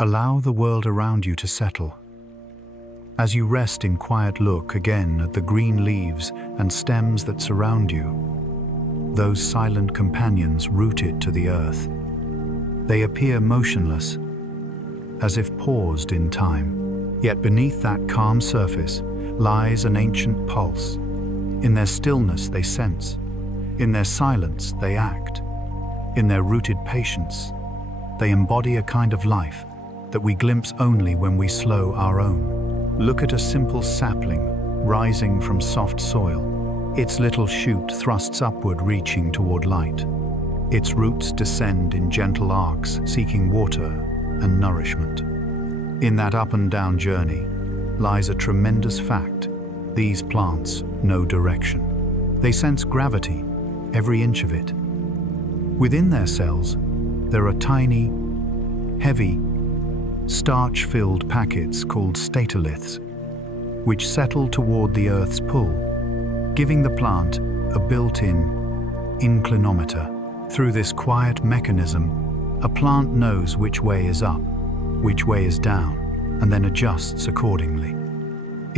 Allow the world around you to settle. As you rest in quiet look again at the green leaves and stems that surround you, those silent companions rooted to the earth, they appear motionless, as if paused in time. Yet beneath that calm surface lies an ancient pulse. In their stillness they sense, in their silence they act, in their rooted patience they embody a kind of life that we glimpse only when we slow our own. Look at a simple sapling rising from soft soil. Its little shoot thrusts upward, reaching toward light. Its roots descend in gentle arcs, seeking water and nourishment. In that up and down journey lies a tremendous fact. These plants know direction. They sense gravity, every inch of it. Within their cells, there are tiny, heavy, starch-filled packets called statoliths, which settle toward the Earth's pull, giving the plant a built-in inclinometer. Through this quiet mechanism, a plant knows which way is up, which way is down, and then adjusts accordingly.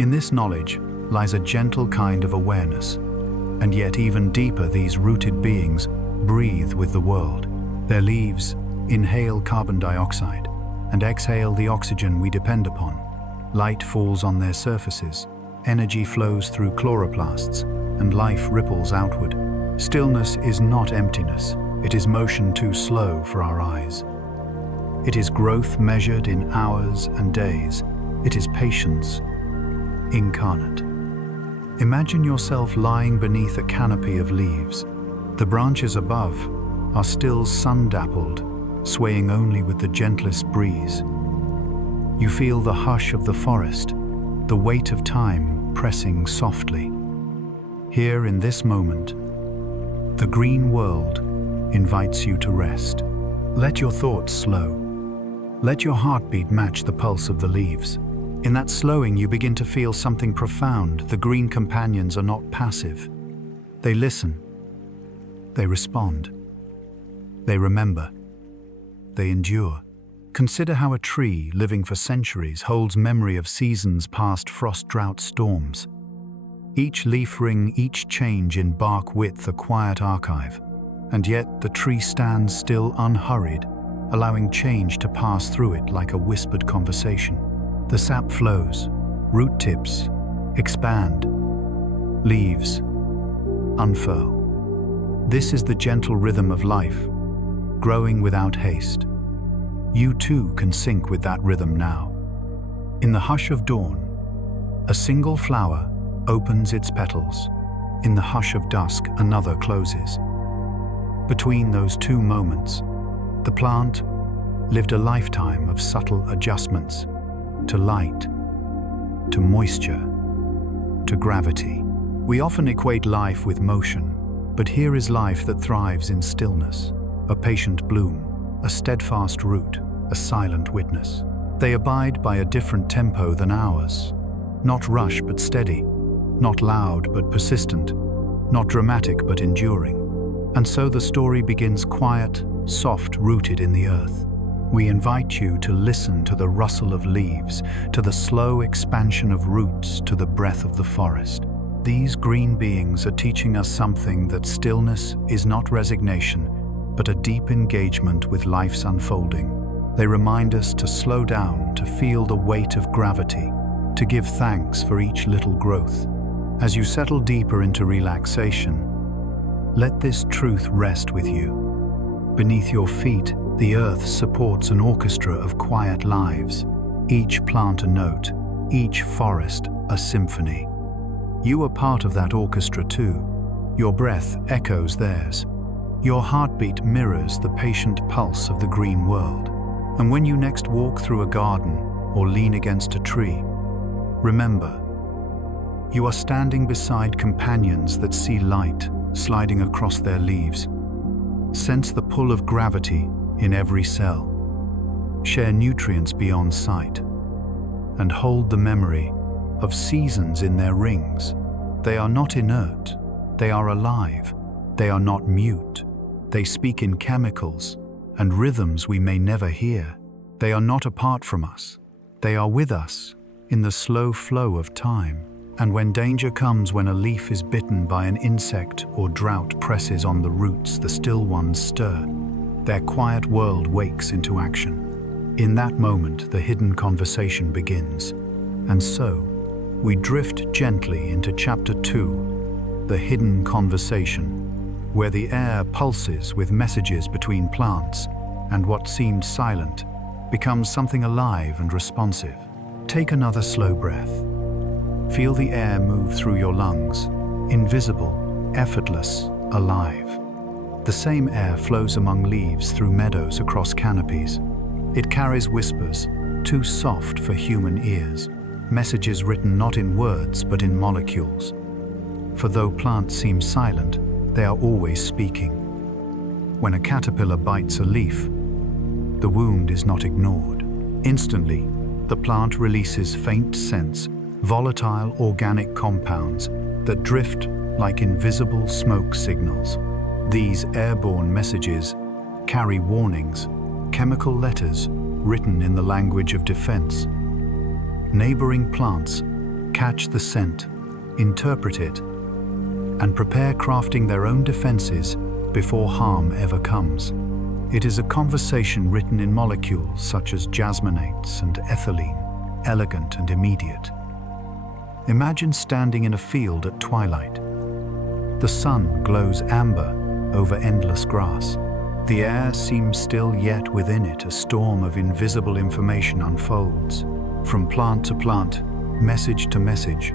In this knowledge lies a gentle kind of awareness, and yet even deeper, these rooted beings breathe with the world. Their leaves inhale carbon dioxide and exhale the oxygen we depend upon. Light falls on their surfaces, energy flows through chloroplasts, and life ripples outward. Stillness is not emptiness, it is motion too slow for our eyes. It is growth measured in hours and days. It is patience incarnate. Imagine yourself lying beneath a canopy of leaves. The branches above are still sun-dappled, swaying only with the gentlest breeze. You feel the hush of the forest, the weight of time pressing softly. Here in this moment, the green world invites you to rest. Let your thoughts slow. Let your heartbeat match the pulse of the leaves. In that slowing, you begin to feel something profound. The green companions are not passive. They listen. They respond. They remember. They endure. Consider how a tree, living for centuries, holds memory of seasons past frost-drought storms. Each leaf ring, each change in bark width, a quiet archive. And yet the tree stands still, unhurried, allowing change to pass through it like a whispered conversation. The sap flows, root tips expand, leaves unfurl. This is the gentle rhythm of life, growing without haste. You too can sync with that rhythm now. In the hush of dawn, a single flower opens its petals. In the hush of dusk, another closes. Between those two moments, the plant lived a lifetime of subtle adjustments to light, to moisture, to gravity. We often equate life with motion, but here is life that thrives in stillness, a patient bloom, a steadfast root, a silent witness. They abide by a different tempo than ours, not rush but steady, not loud but persistent, not dramatic but enduring. And so the story begins quiet, soft, rooted in the earth. We invite you to listen to the rustle of leaves, to the slow expansion of roots, to the breath of the forest. These green beings are teaching us something: that stillness is not resignation, but a deep engagement with life's unfolding. They remind us to slow down, to feel the weight of gravity, to give thanks for each little growth. As you settle deeper into relaxation, let this truth rest with you. Beneath your feet, the earth supports an orchestra of quiet lives, each plant a note, each forest a symphony. You are part of that orchestra too. Your breath echoes theirs. Your heartbeat mirrors the patient pulse of the green world. And when you next walk through a garden or lean against a tree, remember, you are standing beside companions that see light sliding across their leaves. Sense the pull of gravity in every cell. Share nutrients beyond sight, and hold the memory of seasons in their rings. They are not inert, they are alive. They are not mute. They speak in chemicals and rhythms we may never hear. They are not apart from us. They are with us in the slow flow of time. And when danger comes, when a leaf is bitten by an insect or drought presses on the roots, the still ones stir. Their quiet world wakes into action. In that moment, the hidden conversation begins. And so, we drift gently into Chapter 2, The Hidden Conversation, where the air pulses with messages between plants, and what seemed silent becomes something alive and responsive. Take another slow breath. Feel the air move through your lungs, invisible, effortless, alive. The same air flows among leaves through meadows across canopies. It carries whispers, too soft for human ears, messages written not in words but in molecules. For though plants seem silent, they are always speaking. When a caterpillar bites a leaf, the wound is not ignored. Instantly, the plant releases faint scents, volatile organic compounds that drift like invisible smoke signals. These airborne messages carry warnings, chemical letters written in the language of defense. Neighboring plants catch the scent, interpret it, and prepare, crafting their own defenses before harm ever comes. It is a conversation written in molecules such as jasminates and ethylene, elegant and immediate. Imagine standing in a field at twilight. The sun glows amber over endless grass. The air seems still, yet within it a storm of invisible information unfolds. From plant to plant, message to message,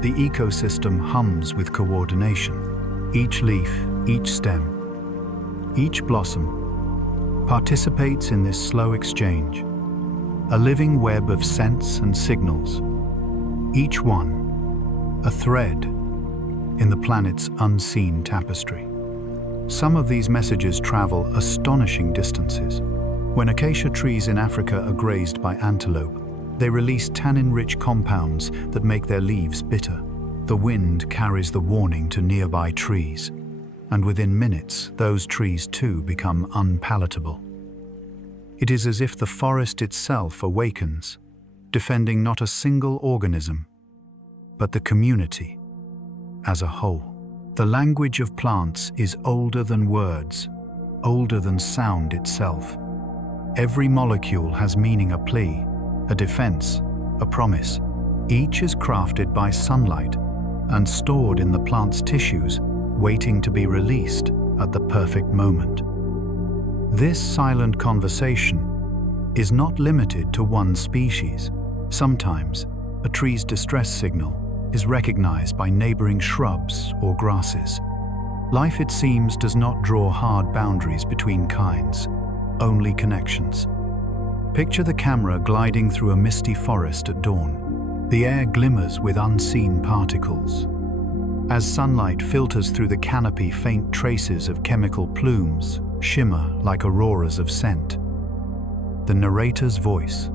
the ecosystem hums with coordination. Each leaf, each stem, each blossom participates in this slow exchange, a living web of scents and signals, each one a thread in the planet's unseen tapestry. Some of these messages travel astonishing distances. When acacia trees in Africa are grazed by antelope, they release tannin-rich compounds that make their leaves bitter. The wind carries the warning to nearby trees, and within minutes, those trees too become unpalatable. It is as if the forest itself awakens, defending not a single organism, but the community as a whole. The language of plants is older than words, older than sound itself. Every molecule has meaning, a plea, a defense, a promise. Each is crafted by sunlight and stored in the plant's tissues, waiting to be released at the perfect moment. This silent conversation is not limited to one species. Sometimes, a tree's distress signal is recognized by neighboring shrubs or grasses. Life, it seems, does not draw hard boundaries between kinds, only connections. Picture the camera gliding through a misty forest at dawn. The air glimmers with unseen particles. As sunlight filters through the canopy, faint traces of chemical plumes shimmer like auroras of scent. The narrator's voice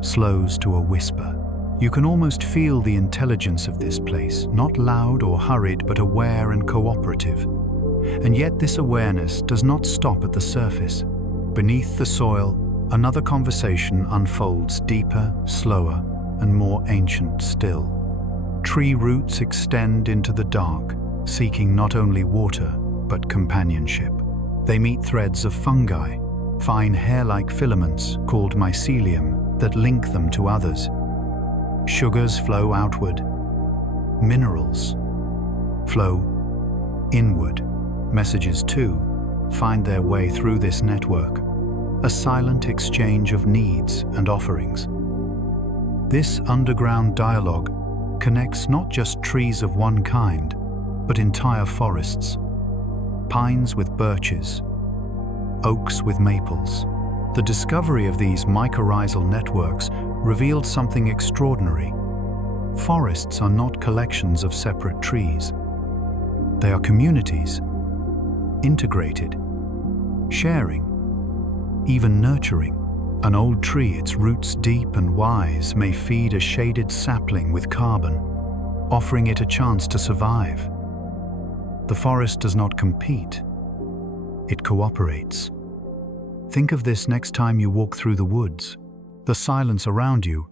slows to a whisper. You can almost feel the intelligence of this place, not loud or hurried, but aware and cooperative. And yet this awareness does not stop at the surface. Beneath the soil, another conversation unfolds, deeper, slower, and more ancient still. Tree roots extend into the dark, seeking not only water, but companionship. They meet threads of fungi, fine hair-like filaments called mycelium that link them to others. Sugars flow outward. Minerals flow inward. Messages, too, find their way through this network, a silent exchange of needs and offerings. This underground dialogue connects not just trees of one kind, but entire forests. Pines with birches, oaks with maples. The discovery of these mycorrhizal networks revealed something extraordinary. Forests are not collections of separate trees. They are communities, integrated, sharing, even nurturing. An old tree, its roots deep and wise, may feed a shaded sapling with carbon, offering it a chance to survive. The forest does not compete, it cooperates. Think of this next time you walk through the woods. The silence around you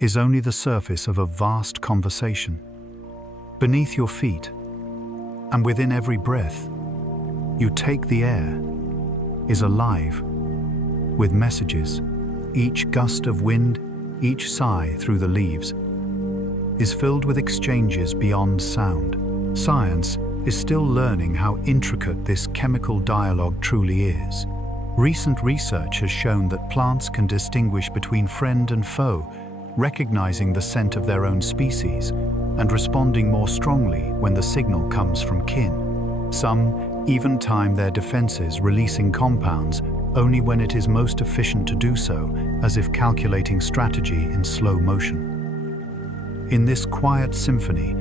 is only the surface of a vast conversation. Beneath your feet, and within every breath you take, the air is alive with messages. Each gust of wind, each sigh through the leaves is filled with exchanges beyond sound. Science is still learning how intricate this chemical dialogue truly is. Recent research has shown that plants can distinguish between friend and foe, recognizing the scent of their own species and responding more strongly when the signal comes from kin. Some even time their defenses, releasing compounds only when it is most efficient to do so, as if calculating strategy in slow motion. In this quiet symphony,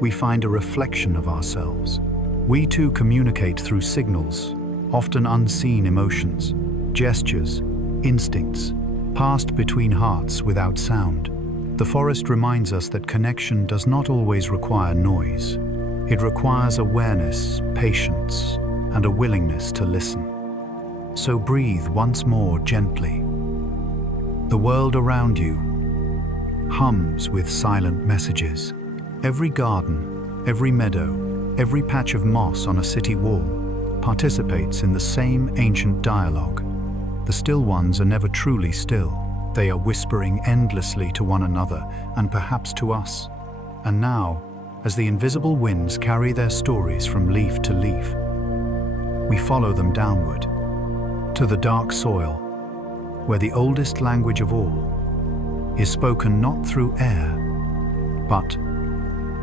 we find a reflection of ourselves. We too communicate through signals, often unseen emotions, gestures, instincts, passed between hearts without sound. The forest reminds us that connection does not always require noise. It requires awareness, patience, and a willingness to listen. So breathe once more gently. The world around you hums with silent messages. Every garden, every meadow, every patch of moss on a city wall participates in the same ancient dialogue. The still ones are never truly still. They are whispering endlessly to one another and perhaps to us. And now, as the invisible winds carry their stories from leaf to leaf, we follow them downward to the dark soil, where the oldest language of all is spoken not through air, but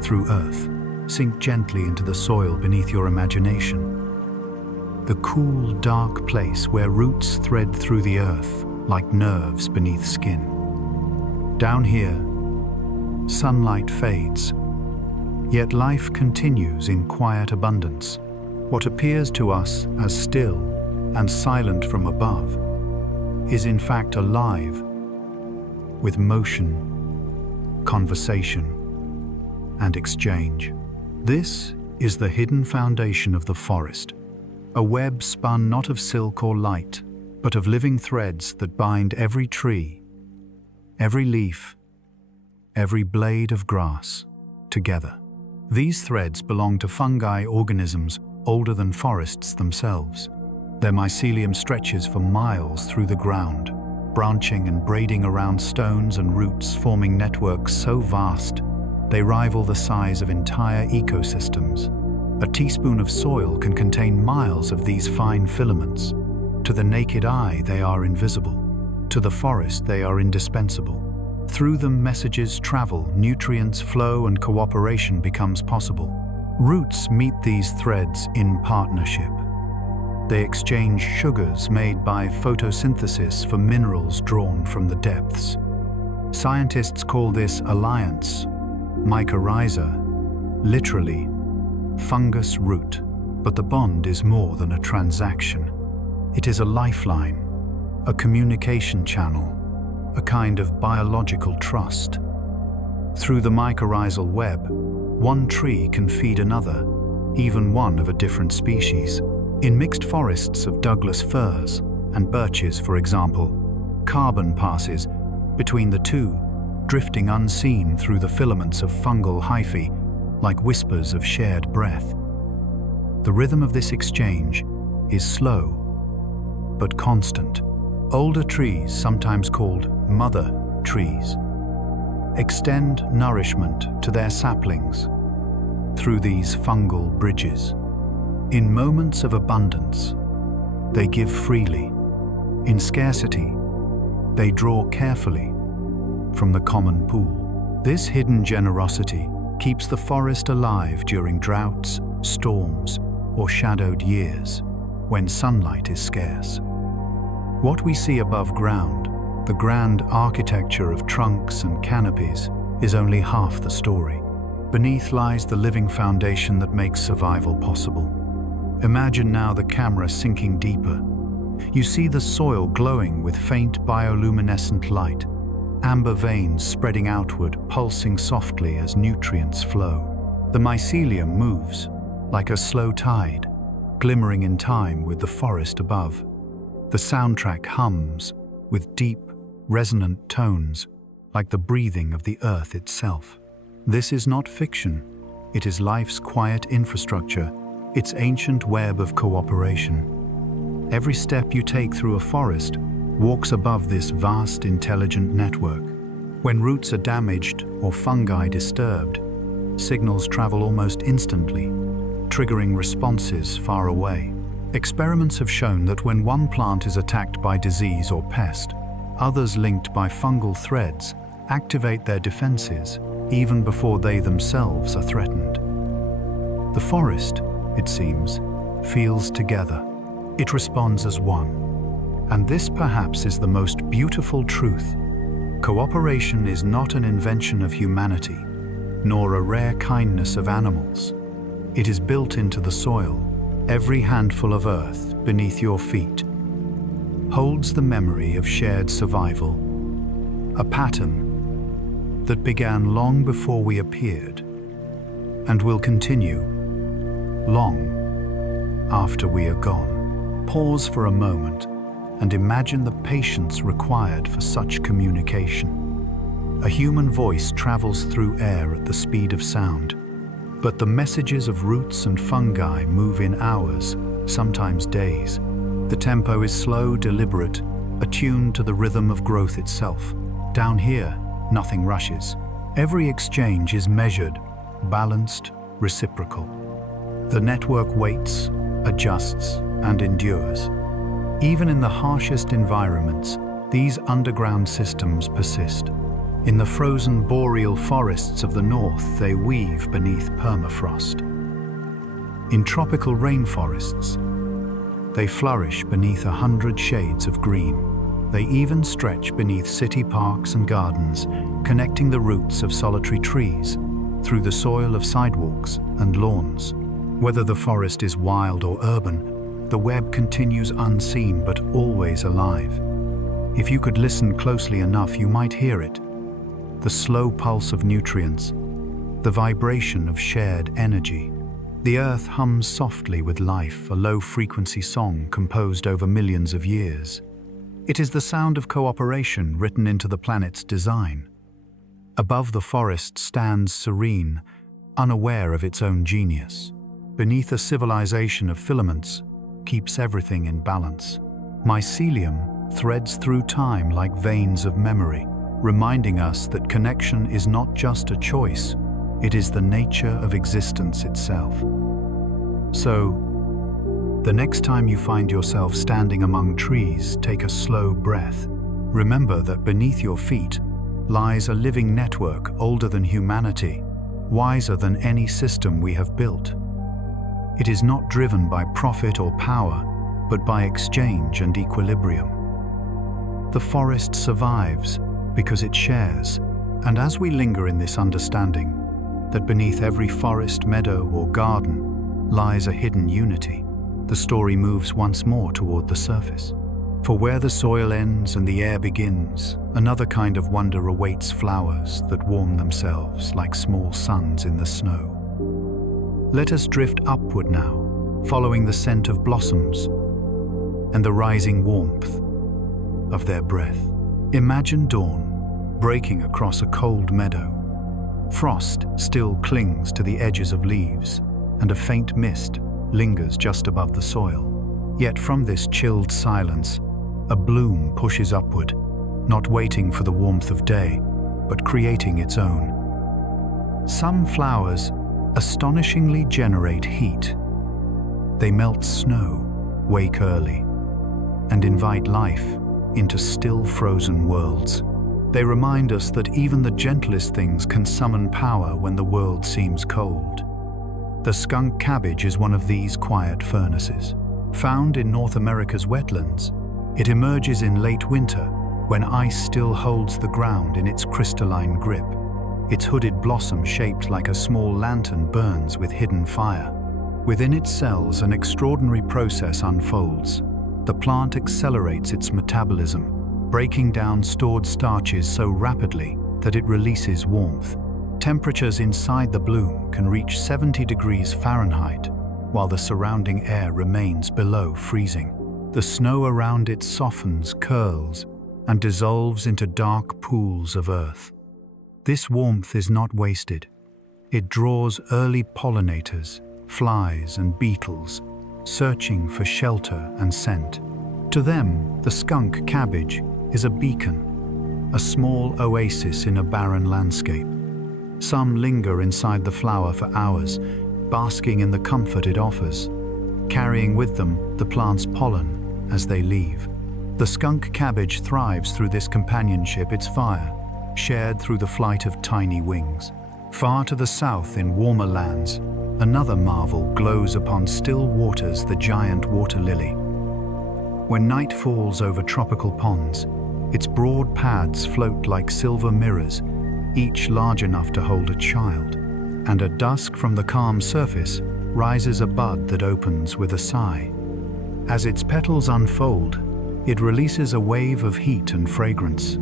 through earth. Sink gently into the soil beneath your imagination. The cool, dark place where roots thread through the earth like nerves beneath skin. Down here, sunlight fades, yet life continues in quiet abundance. What appears to us as still and silent from above is in fact alive with motion, conversation, and exchange. This is the hidden foundation of the forest, a web spun not of silk or light, but of living threads that bind every tree, every leaf, every blade of grass together. These threads belong to fungi organisms older than forests themselves. Their mycelium stretches for miles through the ground, branching and braiding around stones and roots, forming networks so vast they rival the size of entire ecosystems. A teaspoon of soil can contain miles of these fine filaments. To the naked eye, they are invisible. To the forest, they are indispensable. Through them, messages travel, nutrients flow, and cooperation becomes possible. Roots meet these threads in partnership. They exchange sugars made by photosynthesis for minerals drawn from the depths. Scientists call this alliance, mycorrhiza, literally fungus root. But the bond is more than a transaction. It is a lifeline, a communication channel, a kind of biological trust. Through the mycorrhizal web, one tree can feed another, even one of a different species. In mixed forests of Douglas firs and birches, for example, carbon passes between the two, drifting unseen through the filaments of fungal hyphae, like whispers of shared breath. The rhythm of this exchange is slow, but constant. Older trees, sometimes called mother trees, extend nourishment to their saplings through these fungal bridges. In moments of abundance, they give freely. In scarcity, they draw carefully from the common pool. This hidden generosity keeps the forest alive during droughts, storms, or shadowed years when sunlight is scarce. What we see above ground, the grand architecture of trunks and canopies, is only half the story. Beneath lies the living foundation that makes survival possible. Imagine now the camera sinking deeper. You see the soil glowing with faint bioluminescent light, amber veins spreading outward, pulsing softly as nutrients flow. The mycelium moves like a slow tide, glimmering in time with the forest above. The soundtrack hums with deep, resonant tones, like the breathing of the earth itself. This is not fiction. It is life's quiet infrastructure, its ancient web of cooperation. Every step you take through a forest walks above this vast, intelligent network. When roots are damaged or fungi disturbed, signals travel almost instantly, triggering responses far away. Experiments have shown that when one plant is attacked by disease or pest, others linked by fungal threads activate their defenses even before they themselves are threatened. The forest, it seems, feels together. It responds as one. And this perhaps is the most beautiful truth. Cooperation is not an invention of humanity, nor a rare kindness of animals. It is built into the soil. Every handful of earth beneath your feet holds the memory of shared survival, a pattern that began long before we appeared and will continue long after we are gone. Pause for a moment and imagine the patience required for such communication. A human voice travels through air at the speed of sound, but the messages of roots and fungi move in hours, sometimes days. The tempo is slow, deliberate, attuned to the rhythm of growth itself. Down here, nothing rushes. Every exchange is measured, balanced, reciprocal. The network waits, adjusts, and endures. Even in the harshest environments, these underground systems persist. In the frozen boreal forests of the north, they weave beneath permafrost. In tropical rainforests, they flourish beneath 100 shades of green. They even stretch beneath city parks and gardens, connecting the roots of solitary trees through the soil of sidewalks and lawns. Whether the forest is wild or urban, the web continues unseen but always alive. If you could listen closely enough, you might hear it. The slow pulse of nutrients, the vibration of shared energy. The earth hums softly with life, a low-frequency song composed over millions of years. It is the sound of cooperation written into the planet's design. Above the forest stands serene, unaware of its own genius. Beneath a civilization of filaments, keeps everything in balance. Mycelium threads through time like veins of memory, reminding us that connection is not just a choice, it is the nature of existence itself. So, the next time you find yourself standing among trees, take a slow breath. Remember that beneath your feet lies a living network older than humanity, wiser than any system we have built. It is not driven by profit or power, but by exchange and equilibrium. The forest survives because it shares, and as we linger in this understanding, that beneath every forest, meadow, or garden lies a hidden unity, the story moves once more toward the surface. For where the soil ends and the air begins, another kind of wonder awaits flowers that warm themselves like small suns in the snow. Let us drift upward now, following the scent of blossoms and the rising warmth of their breath. Imagine dawn breaking across a cold meadow. Frost still clings to the edges of leaves, and a faint mist lingers just above the soil. Yet from this chilled silence, a bloom pushes upward, not waiting for the warmth of day, but creating its own. Some flowers astonishingly generate heat. They melt snow, wake early, and invite life into still frozen worlds. They remind us that even the gentlest things can summon power when the world seems cold. The skunk cabbage is one of these quiet furnaces. Found in North America's wetlands, it emerges in late winter when ice still holds the ground in its crystalline grip. Its hooded blossom, shaped like a small lantern, burns with hidden fire. Within its cells, an extraordinary process unfolds. The plant accelerates its metabolism, breaking down stored starches so rapidly that it releases warmth. Temperatures inside the bloom can reach 70 degrees Fahrenheit, while the surrounding air remains below freezing. The snow around it softens, curls, and dissolves into dark pools of earth. This warmth is not wasted. It draws early pollinators, flies and beetles, searching for shelter and scent. To them, the skunk cabbage is a beacon, a small oasis in a barren landscape. Some linger inside the flower for hours, basking in the comfort it offers, carrying with them the plant's pollen as they leave. The skunk cabbage thrives through this companionship, its fire, shared through the flight of tiny wings. Far to the south, in warmer lands, another marvel glows upon still waters, the giant water lily. When night falls over tropical ponds, its broad pads float like silver mirrors, each large enough to hold a child, and at dusk from the calm surface rises a bud that opens with a sigh. As its petals unfold, it releases a wave of heat and fragrance,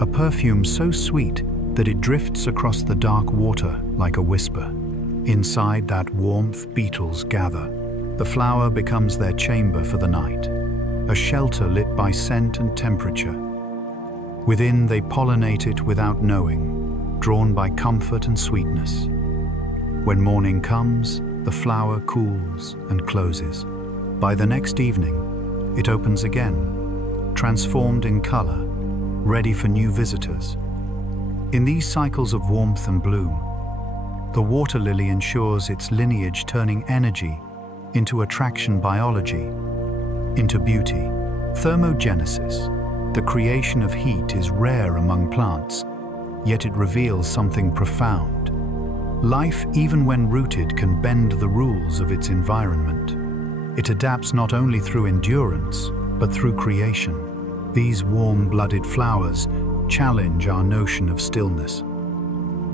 a perfume so sweet that it drifts across the dark water like a whisper. Inside that warmth, beetles gather. The flower becomes their chamber for the night, a shelter lit by scent and temperature. Within, they pollinate it without knowing, drawn by comfort and sweetness. When morning comes, the flower cools and closes. By the next evening, it opens again, transformed in color, ready for new visitors. In these cycles of warmth and bloom, the water lily ensures its lineage, turning energy into attraction biology, into beauty. Thermogenesis, the creation of heat, is rare among plants, yet it reveals something profound. Life, even when rooted, can bend the rules of its environment. It adapts not only through endurance, but through creation. These warm-blooded flowers challenge our notion of stillness.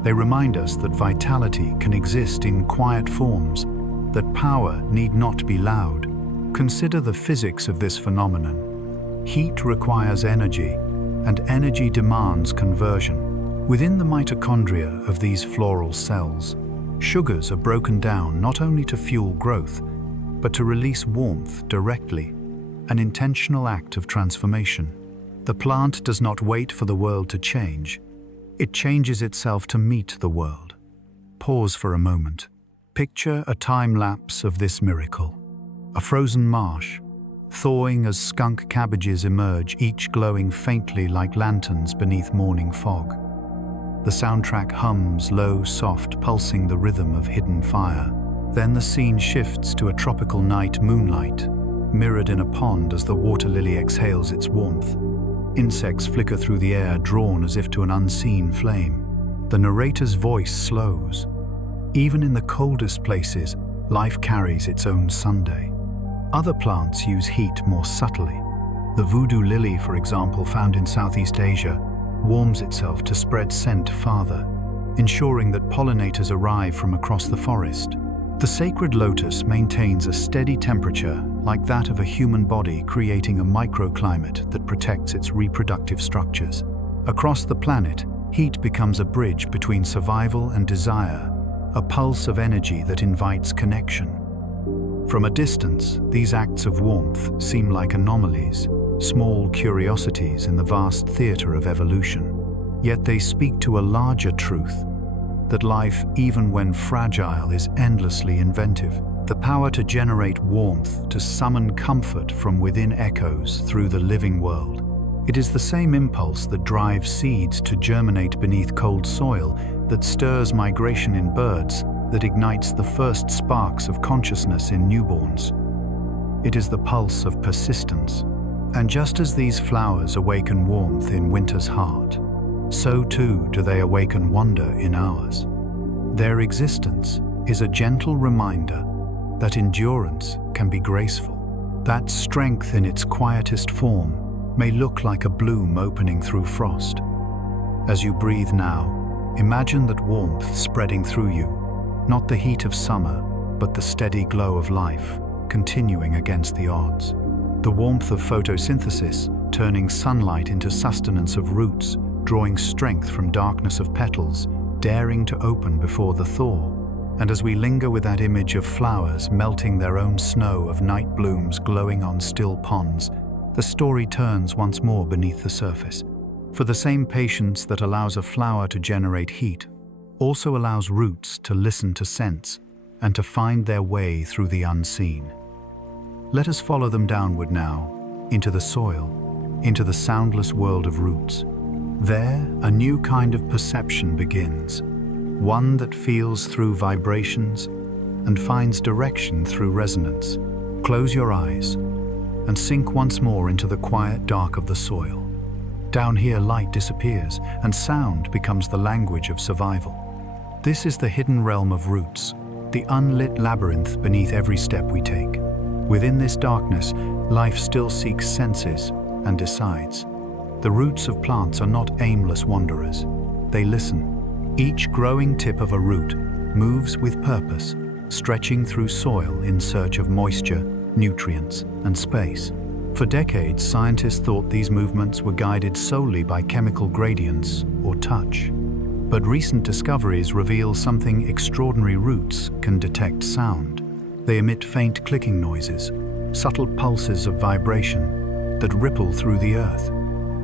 They remind us that vitality can exist in quiet forms, that power need not be loud. Consider the physics of this phenomenon. Heat requires energy, and energy demands conversion. Within the mitochondria of these floral cells, sugars are broken down not only to fuel growth, but to release warmth directly, an intentional act of transformation. The plant does not wait for the world to change. It changes itself to meet the world. Pause for a moment. Picture a time lapse of this miracle. A frozen marsh, thawing as skunk cabbages emerge, each glowing faintly like lanterns beneath morning fog. The soundtrack hums low, soft, pulsing the rhythm of hidden fire. Then the scene shifts to a tropical night, moonlight, mirrored in a pond as the water lily exhales its warmth. Insects flicker through the air, drawn as if to an unseen flame. The narrator's voice slows. Even in the coldest places, life carries its own Sunday. Other plants use heat more subtly. The voodoo lily, for example, found in Southeast Asia, warms itself to spread scent farther, ensuring that pollinators arrive from across the forest. The sacred lotus maintains a steady temperature like that of a human body, creating a microclimate that protects its reproductive structures. Across the planet, heat becomes a bridge between survival and desire, a pulse of energy that invites connection. From a distance, these acts of warmth seem like anomalies, small curiosities in the vast theater of evolution. Yet they speak to a larger truth, that life, even when fragile, is endlessly inventive. The power to generate warmth, to summon comfort from within, echoes through the living world. It is the same impulse that drives seeds to germinate beneath cold soil, that stirs migration in birds, that ignites the first sparks of consciousness in newborns. It is the pulse of persistence. And just as these flowers awaken warmth in winter's heart, so too do they awaken wonder in ours. Their existence is a gentle reminder that endurance can be graceful, that strength in its quietest form may look like a bloom opening through frost. As you breathe now, imagine that warmth spreading through you, not the heat of summer, but the steady glow of life, continuing against the odds. The warmth of photosynthesis, turning sunlight into sustenance of roots, drawing strength from darkness of petals, daring to open before the thaw. And as we linger with that image of flowers melting their own snow of night blooms glowing on still ponds, the story turns once more beneath the surface. For the same patience that allows a flower to generate heat also allows roots to listen to scents and to find their way through the unseen. Let us follow them downward now, into the soil, into the soundless world of roots. There, a new kind of perception begins, one that feels through vibrations and finds direction through resonance. Close your eyes and sink once more into the quiet dark of the soil. Down here, light disappears and sound becomes the language of survival. This is the hidden realm of roots, the unlit labyrinth beneath every step we take. Within this darkness, life still seeks senses and decides. The roots of plants are not aimless wanderers. They listen. Each growing tip of a root moves with purpose, stretching through soil in search of moisture, nutrients, and space. For decades, scientists thought these movements were guided solely by chemical gradients or touch. But recent discoveries reveal something extraordinary. Roots can detect sound. They emit faint clicking noises, subtle pulses of vibration that ripple through the earth.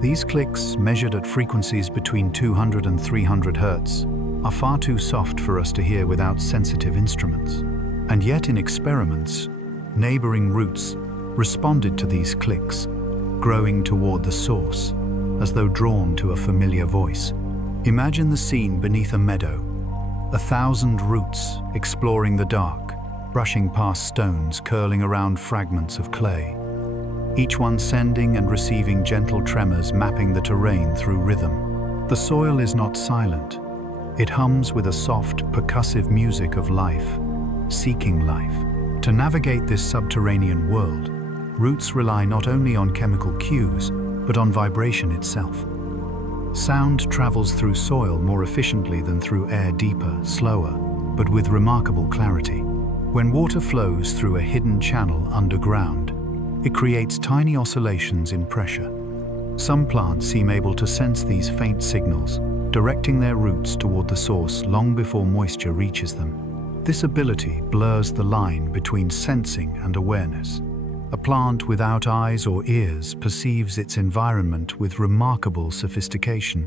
These clicks, measured at frequencies between 200 and 300 Hz, are far too soft for us to hear without sensitive instruments. And yet in experiments, neighboring roots responded to these clicks, growing toward the source, as though drawn to a familiar voice. Imagine the scene beneath a meadow, 1,000 roots exploring the dark, brushing past stones curling around fragments of clay, each one sending and receiving gentle tremors mapping the terrain through rhythm. The soil is not silent. It hums with a soft, percussive music of life, seeking life. To navigate this subterranean world, roots rely not only on chemical cues, but on vibration itself. Sound travels through soil more efficiently than through air, deeper, slower, but with remarkable clarity. When water flows through a hidden channel underground, it creates tiny oscillations in pressure. Some plants seem able to sense these faint signals, directing their roots toward the source long before moisture reaches them. This ability blurs the line between sensing and awareness. A plant without eyes or ears perceives its environment with remarkable sophistication.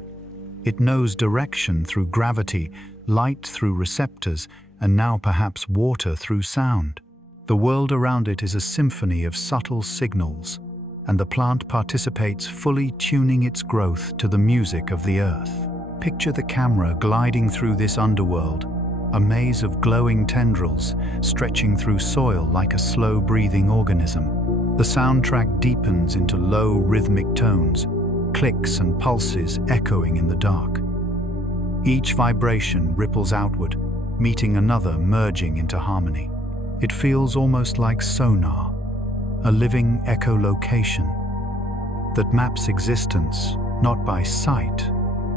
It knows direction through gravity, light through receptors, and now perhaps water through sound. The world around it is a symphony of subtle signals, and the plant participates, fully tuning its growth to the music of the earth. Picture the camera gliding through this underworld, a maze of glowing tendrils stretching through soil like a slow-breathing organism. The soundtrack deepens into low rhythmic tones, clicks and pulses echoing in the dark. Each vibration ripples outward, meeting another, merging into harmony. It feels almost like sonar, a living echolocation that maps existence not by sight,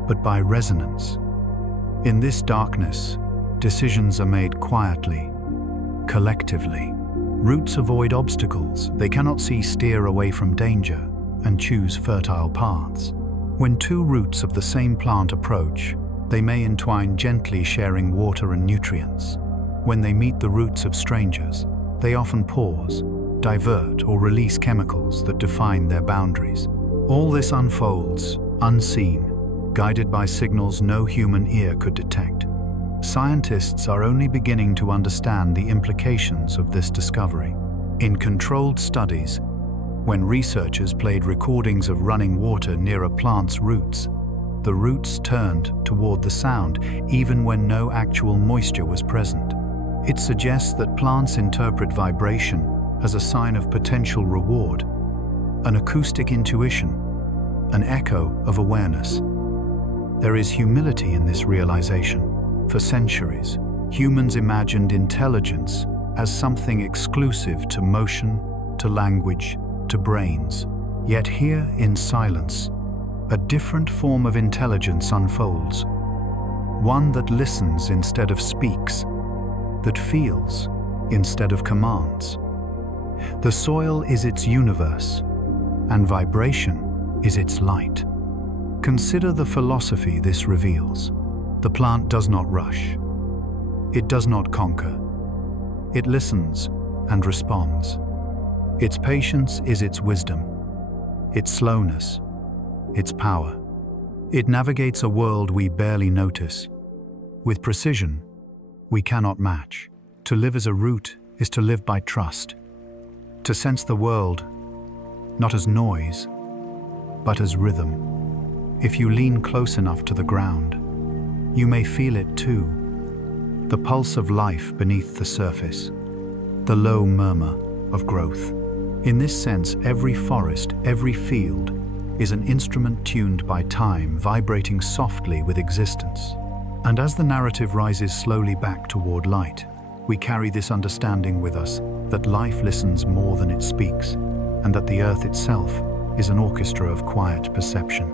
but by resonance. In this darkness, decisions are made quietly, collectively. Roots avoid obstacles. They cannot steer away from danger and choose fertile paths. When two roots of the same plant approach, they may entwine gently, sharing water and nutrients. When they meet the roots of strangers, they often pause, divert, or release chemicals that define their boundaries. All this unfolds, unseen, guided by signals no human ear could detect. Scientists are only beginning to understand the implications of this discovery. In controlled studies, when researchers played recordings of running water near a plant's roots, the roots turned toward the sound even when no actual moisture was present. It suggests that plants interpret vibration as a sign of potential reward, an acoustic intuition, an echo of awareness. There is humility in this realization. For centuries, humans imagined intelligence as something exclusive to motion, to language, to brains. Yet here, in silence, a different form of intelligence unfolds. One that listens instead of speaks, that feels instead of commands. The soil is its universe, and vibration is its light. Consider the philosophy this reveals. The plant does not rush. It does not conquer. It listens and responds. Its patience is its wisdom, its slowness, its power. It navigates a world we barely notice, with precision we cannot match. To live as a root is to live by trust, to sense the world not as noise, but as rhythm. If you lean close enough to the ground, you may feel it too, the pulse of life beneath the surface, the low murmur of growth. In this sense, every forest, every field, is an instrument tuned by time, vibrating softly with existence. And as the narrative rises slowly back toward light, we carry this understanding with us that life listens more than it speaks, and that the earth itself is an orchestra of quiet perception.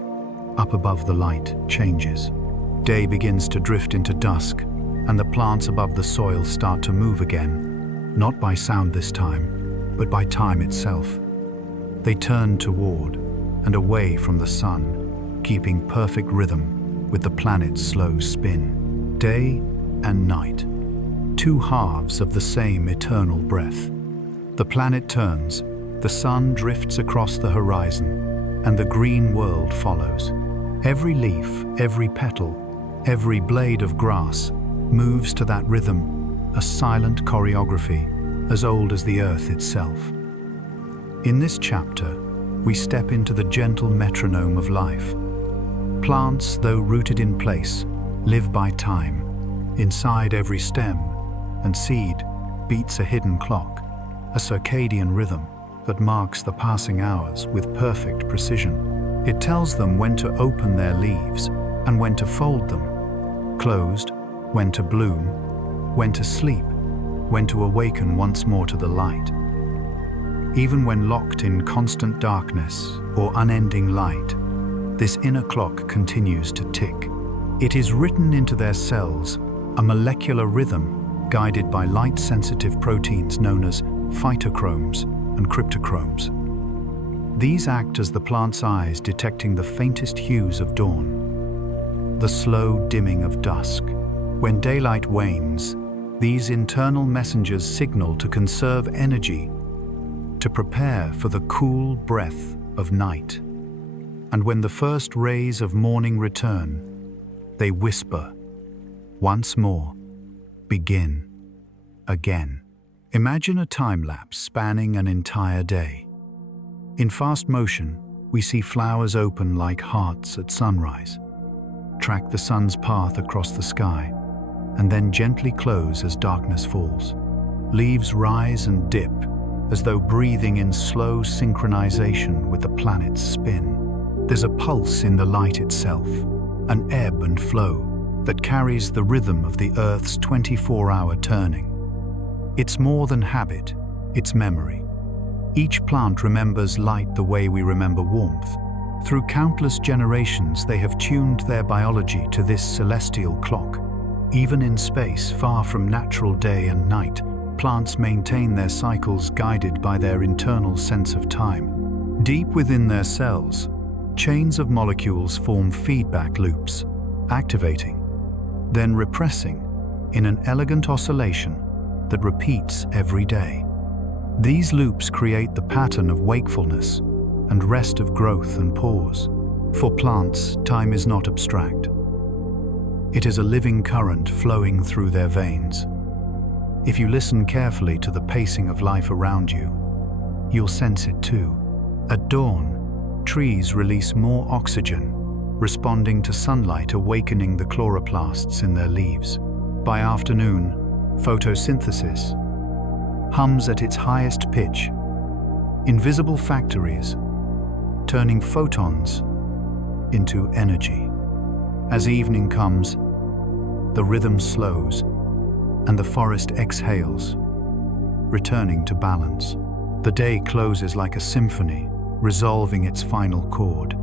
Up above, the light changes. Day begins to drift into dusk, and the plants above the soil start to move again, not by sound this time, but by time itself. They turn toward and away from the sun, keeping perfect rhythm with the planet's slow spin. Day and night, two halves of the same eternal breath. The planet turns, the sun drifts across the horizon, and the green world follows. Every leaf, every petal, every blade of grass moves to that rhythm, a silent choreography as old as the earth itself. In this chapter, we step into the gentle metronome of life. Plants, though rooted in place, live by time. Inside every stem and seed beats a hidden clock, a circadian rhythm that marks the passing hours with perfect precision. It tells them when to open their leaves and when to fold them, closed, when to bloom, when to sleep, when to awaken once more to the light. Even when locked in constant darkness or unending light, this inner clock continues to tick. It is written into their cells, a molecular rhythm guided by light-sensitive proteins known as phytochromes and cryptochromes. These act as the plant's eyes detecting the faintest hues of dawn, the slow dimming of dusk. When daylight wanes, these internal messengers signal to conserve energy, to prepare for the cool breath of night. And when the first rays of morning return, they whisper, once more, begin, again. Imagine a time-lapse spanning an entire day. In fast motion, we see flowers open like hearts at sunrise, track the sun's path across the sky, and then gently close as darkness falls. Leaves rise and dip, as though breathing in slow synchronization with the planet's spin. There's a pulse in the light itself, an ebb and flow that carries the rhythm of the Earth's 24-hour turning. It's more than habit, it's memory. Each plant remembers light the way we remember warmth. Through countless generations, they have tuned their biology to this celestial clock. Even in space, far from natural day and night, plants maintain their cycles guided by their internal sense of time. Deep within their cells, chains of molecules form feedback loops, activating, then repressing in an elegant oscillation that repeats every day. These loops create the pattern of wakefulness and rest, of growth and pause. For plants, time is not abstract. It is a living current flowing through their veins. If you listen carefully to the pacing of life around you, you'll sense it too. At dawn, trees release more oxygen, responding to sunlight awakening the chloroplasts in their leaves. By afternoon, photosynthesis hums at its highest pitch. Invisible factories turning photons into energy. As evening comes, the rhythm slows and the forest exhales, returning to balance. The day closes like a symphony, resolving its final chord.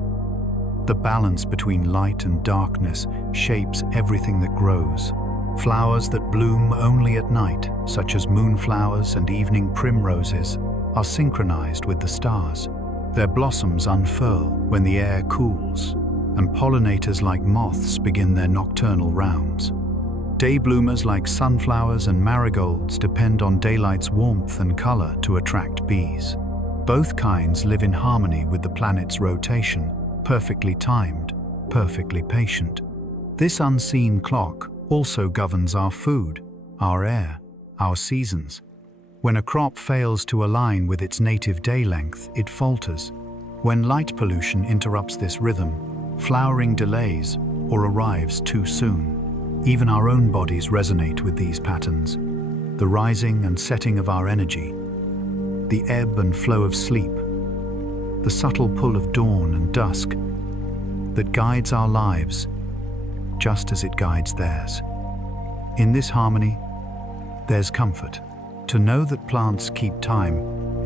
The balance between light and darkness shapes everything that grows. Flowers that bloom only at night, such as moonflowers and evening primroses, are synchronized with the stars. Their blossoms unfurl when the air cools, and pollinators like moths begin their nocturnal rounds. Day bloomers like sunflowers and marigolds depend on daylight's warmth and color to attract bees. Both kinds live in harmony with the planet's rotation, perfectly timed, perfectly patient. This unseen clock also governs our food, our air, our seasons. When a crop fails to align with its native day length, it falters. When light pollution interrupts this rhythm, flowering delays or arrives too soon. Even our own bodies resonate with these patterns. The rising and setting of our energy, the ebb and flow of sleep, the subtle pull of dawn and dusk that guides our lives just as it guides theirs. In this harmony, there's comfort. To know that plants keep time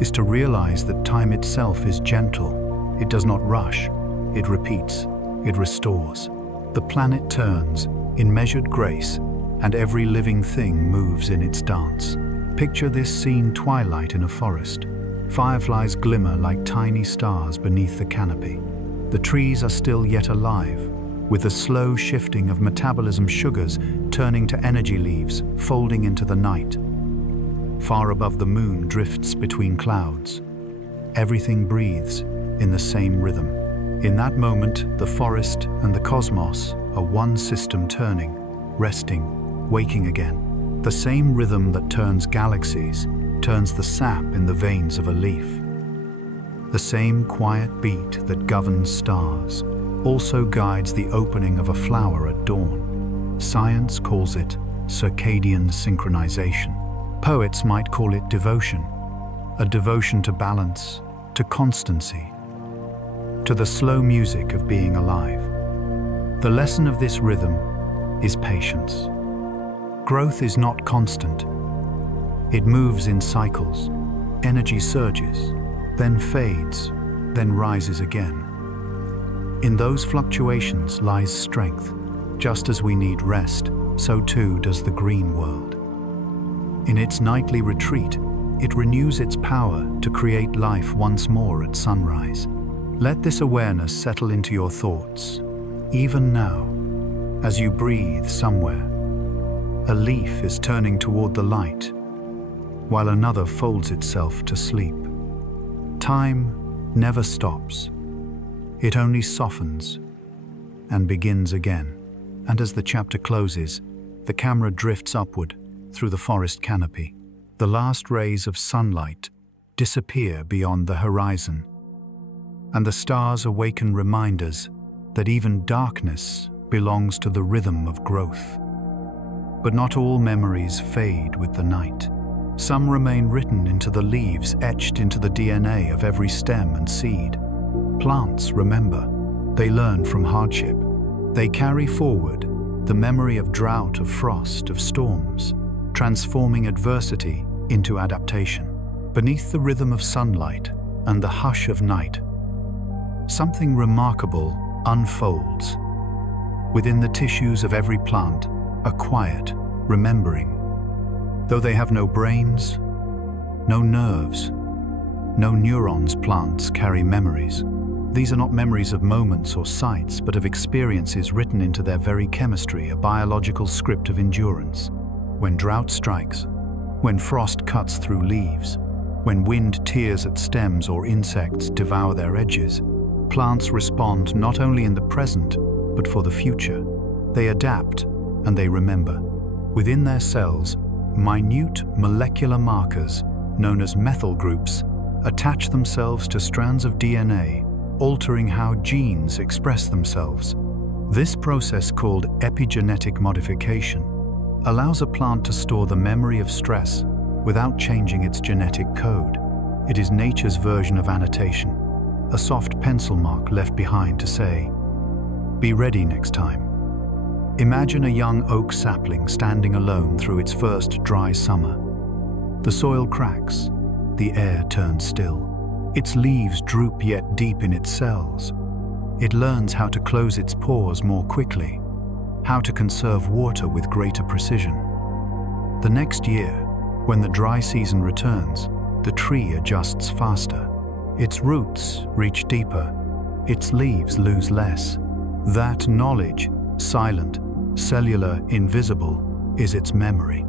is to realize that time itself is gentle. It does not rush, it repeats, it restores. The planet turns in measured grace, and every living thing moves in its dance. Picture this scene: twilight in a forest. Fireflies glimmer like tiny stars beneath the canopy. The trees are still yet alive, with the slow shifting of metabolism sugars turning to energy leaves, folding into the night. Far above, the moon drifts between clouds. Everything breathes in the same rhythm. In that moment, the forest and the cosmos are one system, turning, resting, waking again. The same rhythm that turns galaxies turns the sap in the veins of a leaf. The same quiet beat that governs stars also guides the opening of a flower at dawn. Science calls it circadian synchronization. Poets might call it devotion, a devotion to balance, to constancy, to the slow music of being alive. The lesson of this rhythm is patience. Growth is not constant. It moves in cycles. Energy surges, then fades, then rises again. In those fluctuations lies strength. Just as we need rest, so too does the green world. In its nightly retreat, it renews its power to create life once more at sunrise. Let this awareness settle into your thoughts, even now, as you breathe somewhere. A leaf is turning toward the light, while another folds itself to sleep. Time never stops. It only softens and begins again. And as the chapter closes, the camera drifts upward through the forest canopy. The last rays of sunlight disappear beyond the horizon, and the stars awaken reminders that even darkness belongs to the rhythm of growth. But not all memories fade with the night. Some remain written into the leaves, etched into the DNA of every stem and seed. Plants remember. They learn from hardship. They carry forward the memory of drought, of frost, of storms, transforming adversity into adaptation. Beneath the rhythm of sunlight and the hush of night, something remarkable unfolds. Within the tissues of every plant, a quiet remembering. Though they have no brains, no nerves, no neurons, plants carry memories. These are not memories of moments or sights, but of experiences written into their very chemistry, a biological script of endurance. When drought strikes, when frost cuts through leaves, when wind tears at stems or insects devour their edges, plants respond not only in the present, but for the future. They adapt and they remember. Within their cells, minute molecular markers, known as methyl groups, attach themselves to strands of DNA, altering how genes express themselves. This process, called epigenetic modification, allows a plant to store the memory of stress without changing its genetic code. It is nature's version of annotation, a soft pencil mark left behind to say, "Be ready next time." Imagine a young oak sapling standing alone through its first dry summer. The soil cracks, the air turns still. Its leaves droop yet deep in its cells. It learns how to close its pores more quickly, how to conserve water with greater precision. The next year, when the dry season returns, the tree adjusts faster. Its roots reach deeper, its leaves lose less. That knowledge, silent, cellular, invisible, is its memory.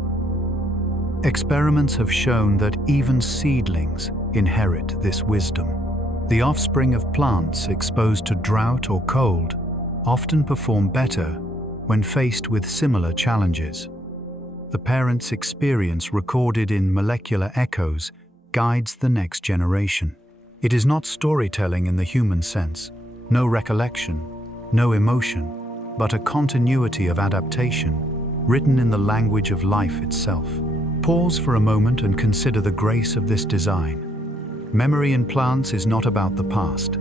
Experiments have shown that even seedlings inherit this wisdom. The offspring of plants exposed to drought or cold often perform better when faced with similar challenges. The parent's experience, recorded in molecular echoes, guides the next generation. It is not storytelling in the human sense, no recollection, no emotion, but a continuity of adaptation, written in the language of life itself. Pause for a moment and consider the grace of this design. Memory in plants is not about the past.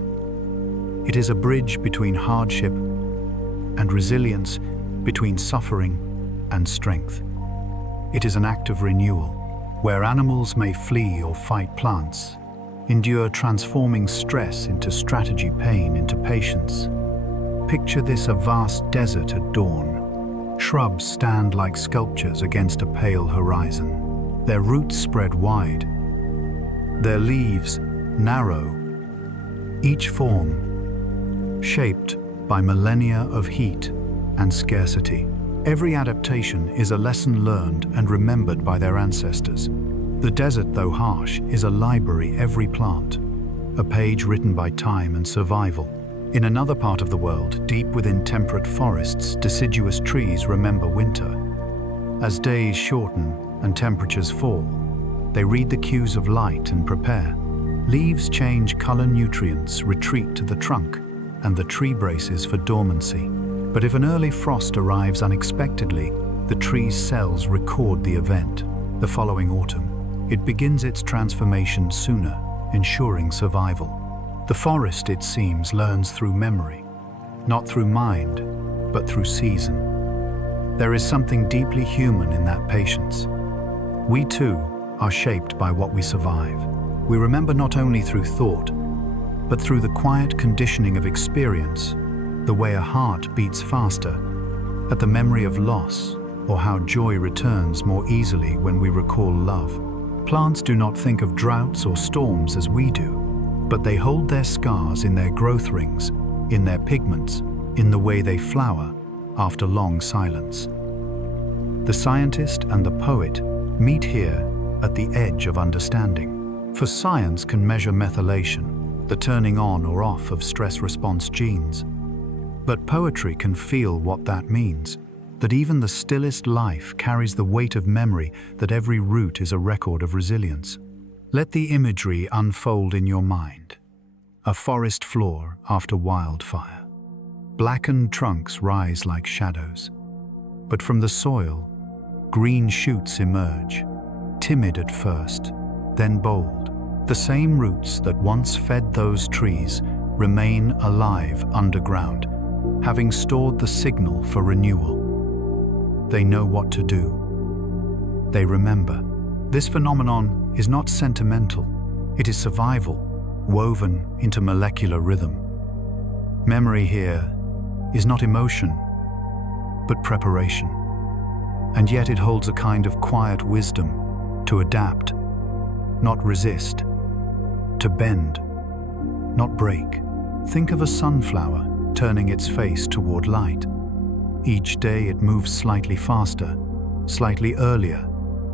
It is a bridge between hardship and resilience, between suffering and strength. It is an act of renewal, where animals may flee or fight, plants endure transforming stress into strategy, pain into patience. Picture this: a vast desert at dawn. Shrubs stand like sculptures against a pale horizon. Their roots spread wide, their leaves narrow, each form shaped by millennia of heat and scarcity. Every adaptation is a lesson learned and remembered by their ancestors. The desert, though harsh, is a library, every plant, a page written by time and survival. In another part of the world, deep within temperate forests, deciduous trees remember winter. As days shorten and temperatures fall, they read the cues of light and prepare. Leaves change color, nutrients retreat to the trunk, and the tree braces for dormancy. But if an early frost arrives unexpectedly, the tree's cells record the event. The following autumn, it begins its transformation sooner, ensuring survival. The forest, it seems, learns through memory, not through mind, but through season. There is something deeply human in that patience. We too are shaped by what we survive. We remember not only through thought, but through the quiet conditioning of experience, the way a heart beats faster at the memory of loss, or how joy returns more easily when we recall love. Plants do not think of droughts or storms as we do, but they hold their scars in their growth rings, in their pigments, in the way they flower after long silence. The scientist and the poet meet here at the edge of understanding. For science can measure methylation, the turning on or off of stress response genes. But poetry can feel what that means, that even the stillest life carries the weight of memory, that every root is a record of resilience. Let the imagery unfold in your mind. A forest floor after wildfire. Blackened trunks rise like shadows. But from the soil, green shoots emerge, timid at first, then bold. The same roots that once fed those trees remain alive underground, having stored the signal for renewal. They know what to do. They remember. This phenomenon is not sentimental. It is survival, woven into molecular rhythm. Memory here is not emotion, but preparation. And yet it holds a kind of quiet wisdom to adapt, not resist, to bend, not break. Think of a sunflower turning its face toward light. Each day it moves slightly faster, slightly earlier,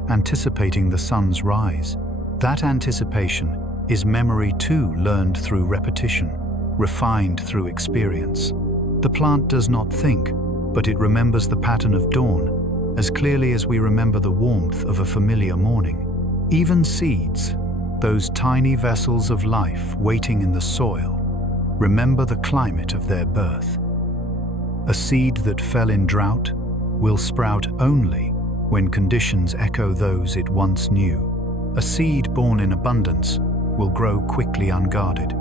anticipating the sun's rise. That anticipation is memory too, learned through repetition, refined through experience. The plant does not think, but it remembers the pattern of dawn as clearly as we remember the warmth of a familiar morning. Even seeds, those tiny vessels of life waiting in the soil, remember the climate of their birth. A seed that fell in drought will sprout only when conditions echo those it once knew. A seed born in abundance will grow quickly unguarded.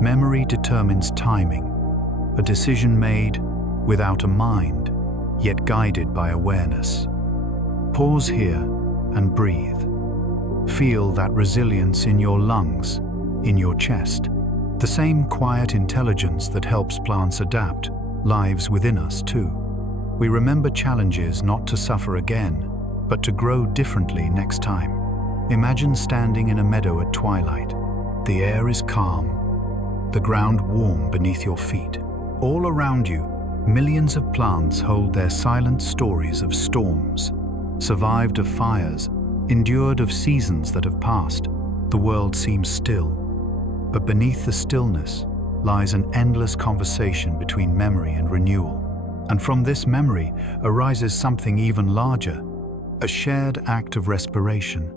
Memory determines timing, a decision made without a mind, yet guided by awareness. Pause here and breathe. Feel that resilience in your lungs, in your chest. The same quiet intelligence that helps plants adapt lives within us too. We remember challenges not to suffer again, but to grow differently next time. Imagine standing in a meadow at twilight. The air is calm, the ground warm beneath your feet. All around you, millions of plants hold their silent stories of storms, survived of fires, endured of seasons that have passed. The world seems still, but beneath the stillness lies an endless conversation between memory and renewal. And from this memory arises something even larger, a shared act of respiration,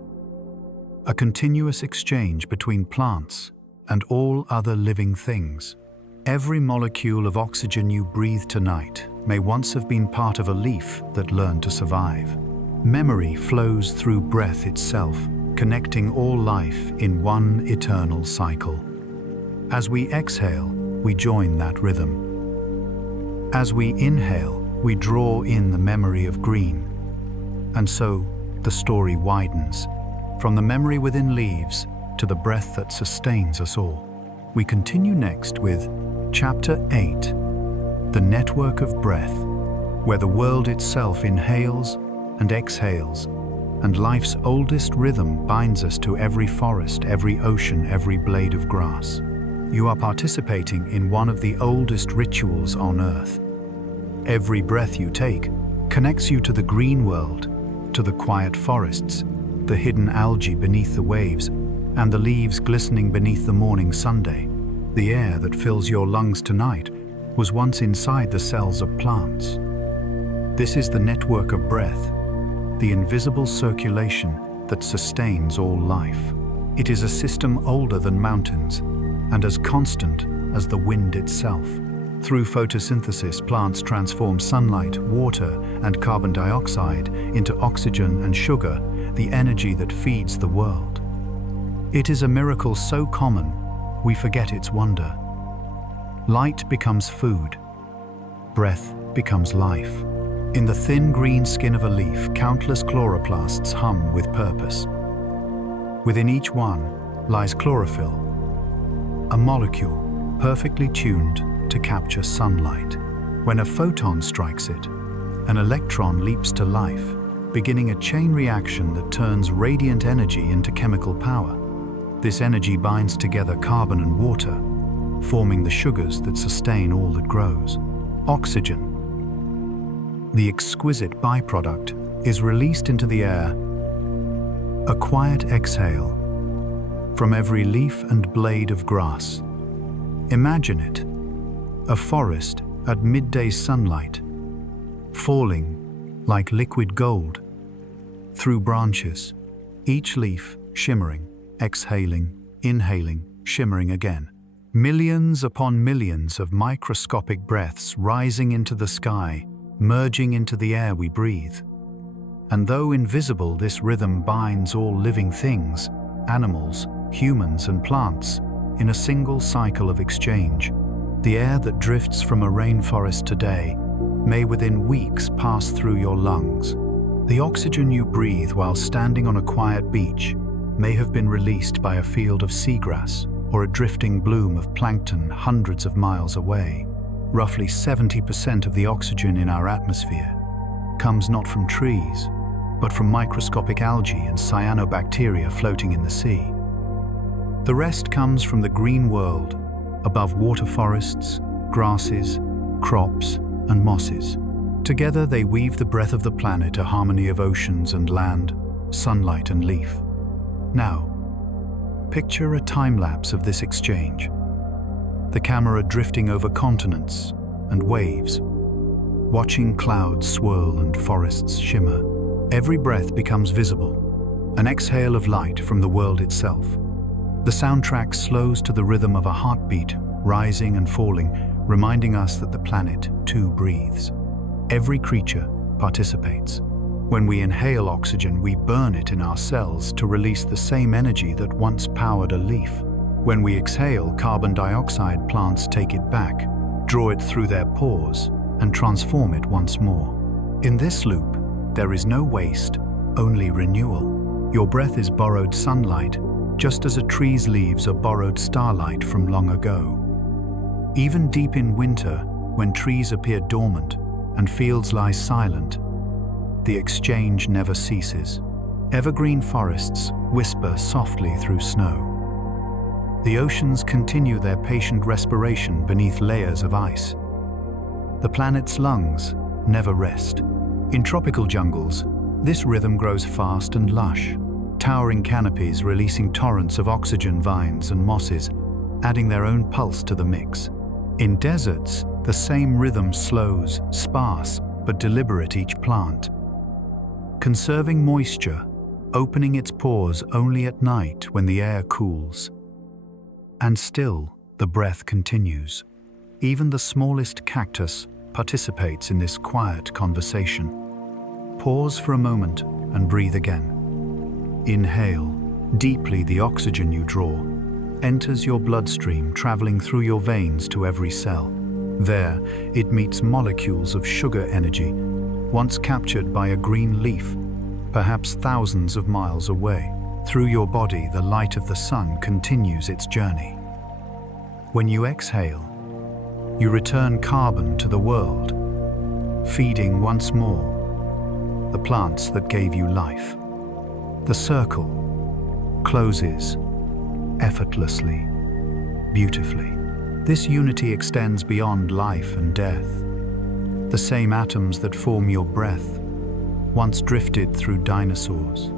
a continuous exchange between plants and all other living things. Every molecule of oxygen you breathe tonight may once have been part of a leaf that learned to survive. Memory flows through breath itself, connecting all life in one eternal cycle. As we exhale, we join that rhythm. As we inhale, we draw in the memory of green. And so, the story widens, from the memory within leaves to the breath that sustains us all. We continue next with Chapter 8, The Network of Breath, where the world itself inhales and exhales, and life's oldest rhythm binds us to every forest, every ocean, every blade of grass. You are participating in one of the oldest rituals on Earth. Every breath you take connects you to the green world, to the quiet forests, the hidden algae beneath the waves, and the leaves glistening beneath the morning sunday. The air that fills your lungs tonight was once inside the cells of plants. This is the network of breath, the invisible circulation that sustains all life. It is a system older than mountains and as constant as the wind itself. Through photosynthesis, plants transform sunlight, water, and carbon dioxide into oxygen and sugar, the energy that feeds the world. It is a miracle so common, we forget its wonder. Light becomes food. Breath becomes life. In the thin green skin of a leaf, countless chloroplasts hum with purpose. Within each one lies chlorophyll, a molecule perfectly tuned to capture sunlight. When a photon strikes it, an electron leaps to life, beginning a chain reaction that turns radiant energy into chemical power. This energy binds together carbon and water, forming the sugars that sustain all that grows. Oxygen, the exquisite byproduct, is released into the air, a quiet exhale from every leaf and blade of grass. Imagine it, a forest at midday sunlight, falling like liquid gold through branches, each leaf shimmering, exhaling, inhaling, shimmering again. Millions upon millions of microscopic breaths rising into the sky, merging into the air we breathe. And though invisible, this rhythm binds all living things, animals, humans, and plants, in a single cycle of exchange. The air that drifts from a rainforest today may within weeks pass through your lungs. The oxygen you breathe while standing on a quiet beach may have been released by a field of seagrass or a drifting bloom of plankton hundreds of miles away. Roughly 70% of the oxygen in our atmosphere comes not from trees, but from microscopic algae and cyanobacteria floating in the sea. The rest comes from the green world, above water forests, grasses, crops, and mosses. Together they weave the breath of the planet, a harmony of oceans and land, sunlight and leaf. Now, picture a time-lapse of this exchange. The camera drifting over continents and waves, watching clouds swirl and forests shimmer. Every breath becomes visible, an exhale of light from the world itself. The soundtrack slows to the rhythm of a heartbeat, rising and falling, reminding us that the planet too breathes. Every creature participates. When we inhale oxygen, we burn it in our cells to release the same energy that once powered a leaf. When we exhale carbon dioxide, plants take it back, draw it through their pores, and transform it once more. In this loop, there is no waste, only renewal. Your breath is borrowed sunlight, just as a tree's leaves are borrowed starlight from long ago. Even deep in winter, when trees appear dormant and fields lie silent, the exchange never ceases. Evergreen forests whisper softly through snow. The oceans continue their patient respiration beneath layers of ice. The planet's lungs never rest. In tropical jungles, This rhythm grows fast and lush, towering canopies releasing torrents of oxygen, vines and mosses, adding their own pulse to the mix. In deserts, the same rhythm slows, sparse but deliberate each plant, conserving moisture, opening its pores only at night when the air cools. And still, the breath continues. Even the smallest cactus participates in this quiet conversation. Pause for a moment and breathe again. Inhale. Deeply, the oxygen you draw enters your bloodstream, traveling through your veins to every cell. There, it meets molecules of sugar energy, once captured by a green leaf, perhaps thousands of miles away. Through your body, the light of the sun continues its journey. When you exhale, you return carbon to the world, feeding once more the plants that gave you life. The circle closes effortlessly, beautifully. This unity extends beyond life and death. The same atoms that form your breath once drifted through dinosaurs,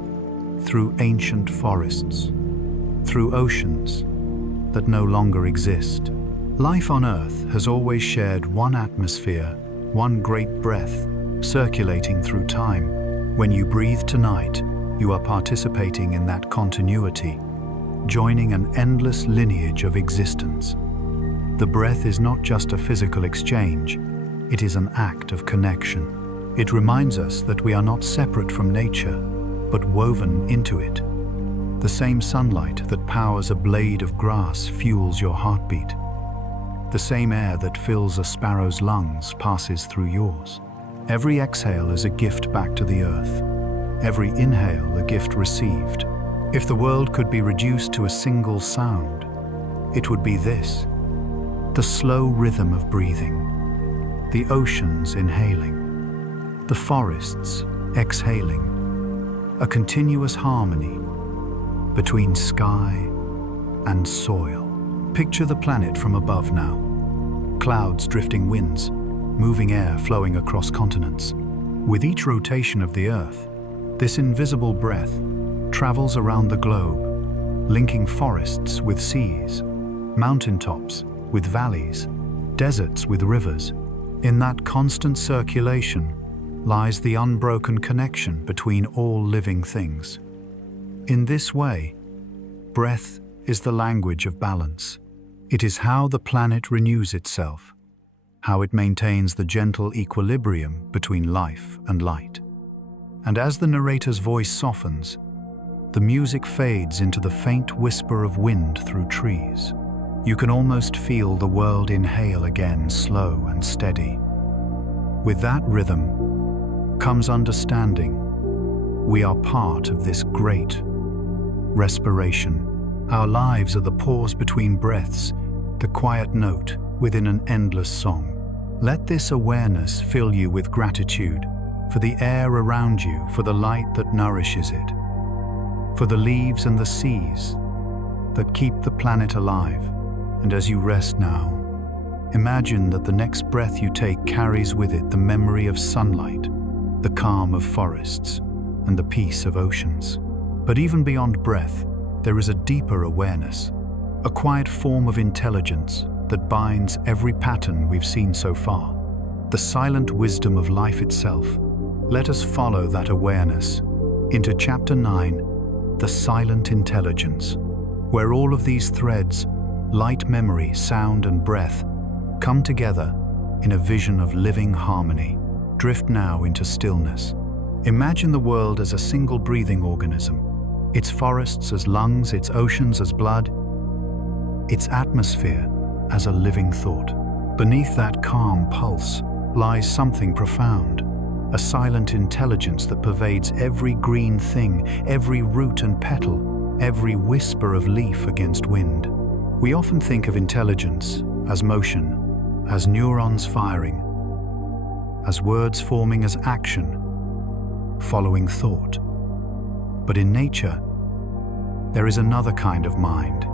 through ancient forests, through oceans that no longer exist. Life on Earth has always shared one atmosphere, one great breath, circulating through time. When you breathe tonight, you are participating in that continuity, joining an endless lineage of existence. The breath is not just a physical exchange, it is an act of connection. It reminds us that we are not separate from nature, but woven into it. The same sunlight that powers a blade of grass fuels your heartbeat. The same air that fills a sparrow's lungs passes through yours. Every exhale is a gift back to the earth. Every inhale a gift received. If the world could be reduced to a single sound, it would be this: the slow rhythm of breathing, the oceans inhaling, the forests exhaling, a continuous harmony between sky and soil. Picture the planet from above now. Clouds drifting winds, moving air flowing across continents. With each rotation of the Earth, this invisible breath travels around the globe, linking forests with seas, mountaintops with valleys, deserts with rivers. In that constant circulation lies the unbroken connection between all living things. In this way, breath is the language of balance. It is how the planet renews itself, how it maintains the gentle equilibrium between life and light. And as the narrator's voice softens, the music fades into the faint whisper of wind through trees. You can almost feel the world inhale again, slow and steady. With that rhythm comes understanding. We are part of this great respiration. Our lives are the pause between breaths, the quiet note within an endless song. Let this awareness fill you with gratitude for the air around you, for the light that nourishes it, for the leaves and the seas that keep the planet alive. And as you rest now, imagine that the next breath you take carries with it the memory of sunlight, the calm of forests, and the peace of oceans. But even beyond breath, there is a deeper awareness, a quiet form of intelligence that binds every pattern we've seen so far, the silent wisdom of life itself. Let us follow that awareness into Chapter 9, The Silent Intelligence, where all of these threads, light, memory, sound, and breath, come together in a vision of living harmony. Drift now into stillness. Imagine the world as a single breathing organism, its forests as lungs, its oceans as blood, its atmosphere as a living thought. Beneath that calm pulse lies something profound, a silent intelligence that pervades every green thing, every root and petal, every whisper of leaf against wind. We often think of intelligence as motion, as neurons firing, as words forming, as action, following thought. But in nature, there is another kind of mind.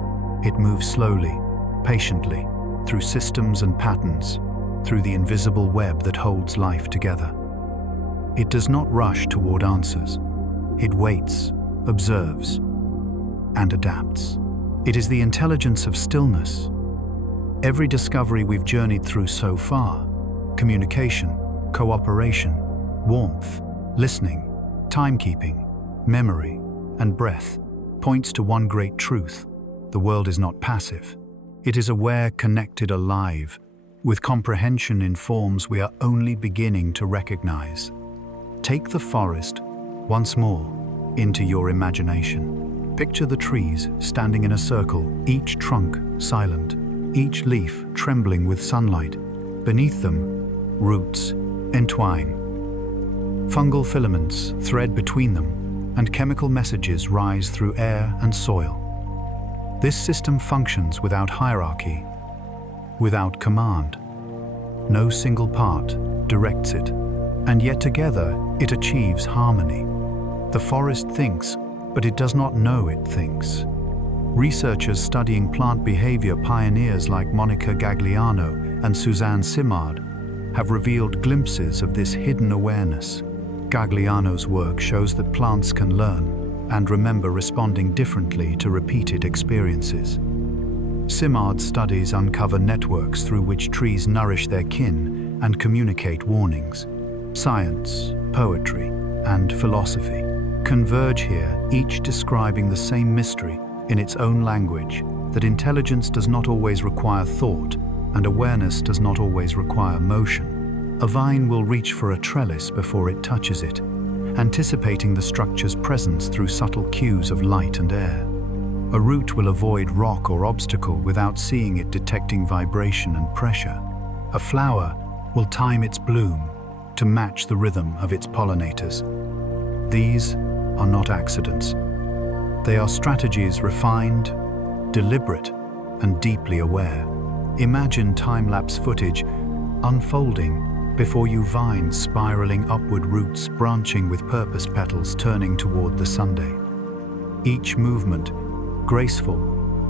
It moves slowly, patiently, through systems and patterns, through the invisible web that holds life together. It does not rush toward answers. It waits, observes, and adapts. It is the intelligence of stillness. Every discovery we've journeyed through so far, communication, cooperation, warmth, listening, timekeeping, memory, and breath, points to one great truth: the world is not passive. It is aware, connected, alive, with comprehension in forms we are only beginning to recognize. Take the forest, once more, into your imagination. Picture the trees standing in a circle, each trunk silent, each leaf trembling with sunlight. Beneath them, roots entwine. Fungal filaments thread between them, and chemical messages rise through air and soil. This system functions without hierarchy, without command. No single part directs it, and yet together it achieves harmony. The forest thinks, but it does not know it thinks. Researchers studying plant behavior, pioneers like Monica Gagliano and Suzanne Simard, have revealed glimpses of this hidden awareness. Gagliano's work shows that plants can learn and remember, responding differently to repeated experiences. Simard's studies uncover networks through which trees nourish their kin and communicate warnings. Science, poetry, and philosophy converge here, each describing the same mystery in its own language: that intelligence does not always require thought, and awareness does not always require motion. A vine will reach for a trellis before it touches it, anticipating the structure's presence through subtle cues of light and air. A root will avoid rock or obstacle without seeing it detecting vibration and pressure. A flower will time its bloom to match the rhythm of its pollinators. These are not accidents. They are strategies refined, deliberate, and deeply aware. Imagine time-lapse footage unfolding before you, vines spiraling upward, roots branching with purpose, petals turning toward the Sunday. Each movement graceful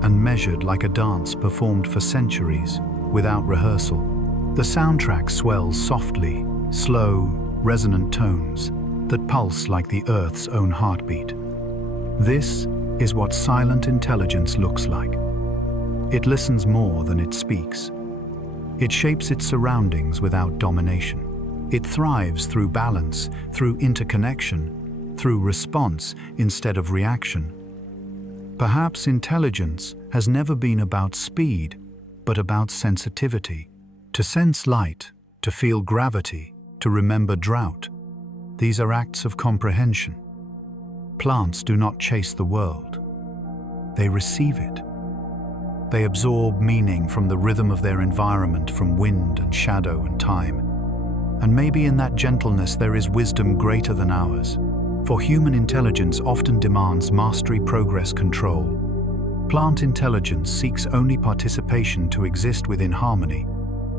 and measured like a dance performed for centuries without rehearsal. The soundtrack swells softly, slow, resonant tones that pulse like the Earth's own heartbeat. This is what silent intelligence looks like. It listens more than it speaks. It shapes its surroundings without domination. It thrives through balance, through interconnection, through response instead of reaction. Perhaps intelligence has never been about speed, but about sensitivity. To sense light, to feel gravity, to remember drought. These are acts of comprehension. Plants do not chase the world. They receive it. They absorb meaning from the rhythm of their environment, from wind and shadow and time. And maybe in that gentleness there is wisdom greater than ours. For human intelligence often demands mastery, progress, control. Plant intelligence seeks only participation to exist within harmony,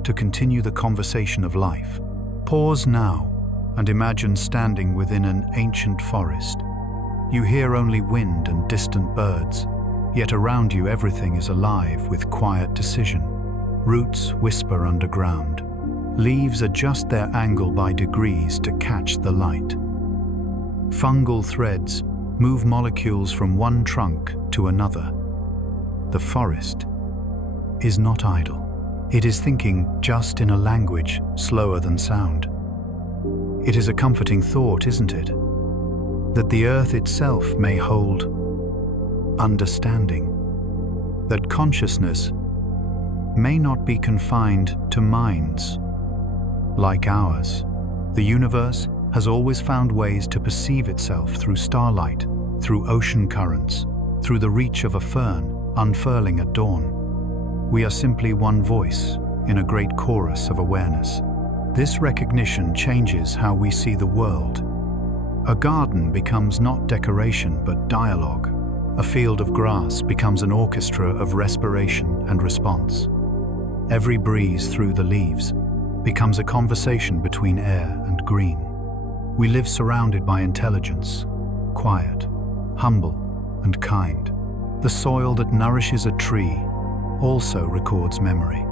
to continue the conversation of life. Pause now and imagine standing within an ancient forest. You hear only wind and distant birds, yet around you everything is alive with quiet decision. Roots whisper underground. Leaves adjust their angle by degrees to catch the light. Fungal threads move molecules from one trunk to another. The forest is not idle. It is thinking, just in a language slower than sound. It is a comforting thought, isn't it? That the earth itself may hold understanding. That consciousness may not be confined to minds like ours. The universe has always found ways to perceive itself through starlight, through ocean currents, through the reach of a fern unfurling at dawn. We are simply one voice in a great chorus of awareness. This recognition changes how we see the world. A garden becomes not decoration but dialogue. A field of grass becomes an orchestra of respiration and response. Every breeze through the leaves becomes a conversation between air and green. We live surrounded by intelligence, quiet, humble, and kind. The soil that nourishes a tree also records memory.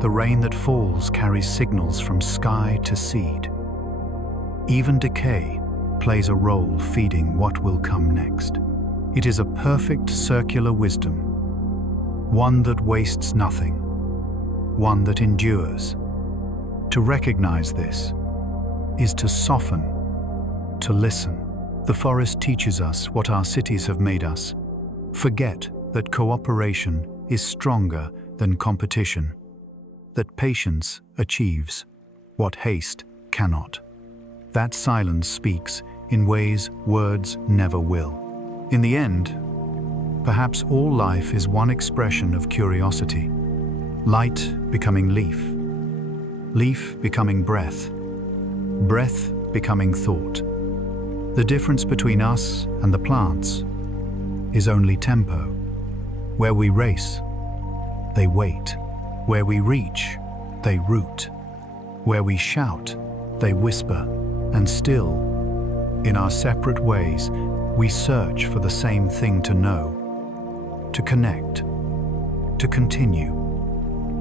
The rain that falls carries signals from sky to seed. Even decay plays a role feeding what will come next. It is a perfect circular wisdom, one that wastes nothing, one that endures. To recognize this is to soften, to listen. The forest teaches us what our cities have made us. Forget that cooperation is stronger than competition, that patience achieves what haste cannot. That silence speaks in ways words never will. In the end, perhaps all life is one expression of curiosity. Light becoming leaf, leaf becoming breath, breath becoming thought. The difference between us and the plants is only tempo. Where we race, they wait. Where we reach, they root. Where we shout, they whisper. And still, in our separate ways, we search for the same thing: to know, to connect, to continue.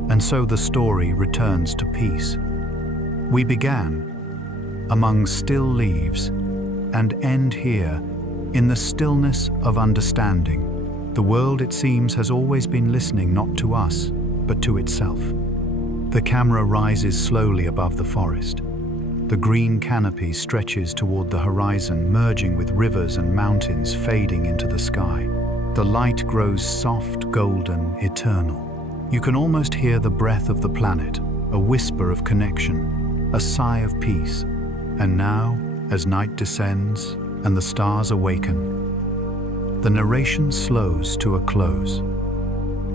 And so the story returns to peace. We began among still leaves and end here in the stillness of understanding. The world, it seems, has always been listening not to us, but to itself. The camera rises slowly above the forest. The green canopy stretches toward the horizon, merging with rivers and mountains fading into the sky. The light grows soft, golden, eternal. You can almost hear the breath of the planet, a whisper of connection, a sigh of peace. And now, as night descends and the stars awaken, the narration slows to a close.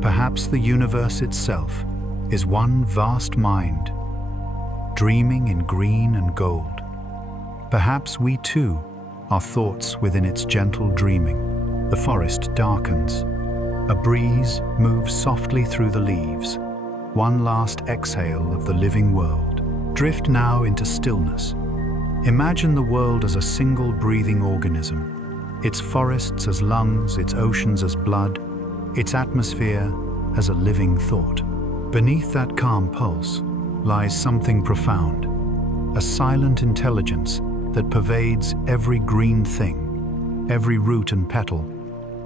Perhaps the universe itself is one vast mind, dreaming in green and gold. Perhaps we too are thoughts within its gentle dreaming. The forest darkens. A breeze moves softly through the leaves. One last exhale of the living world. Drift now into stillness. Imagine the world as a single breathing organism. Its forests as lungs, its oceans as blood, its atmosphere as a living thought. Beneath that calm pulse lies something profound, a silent intelligence that pervades every green thing, every root and petal,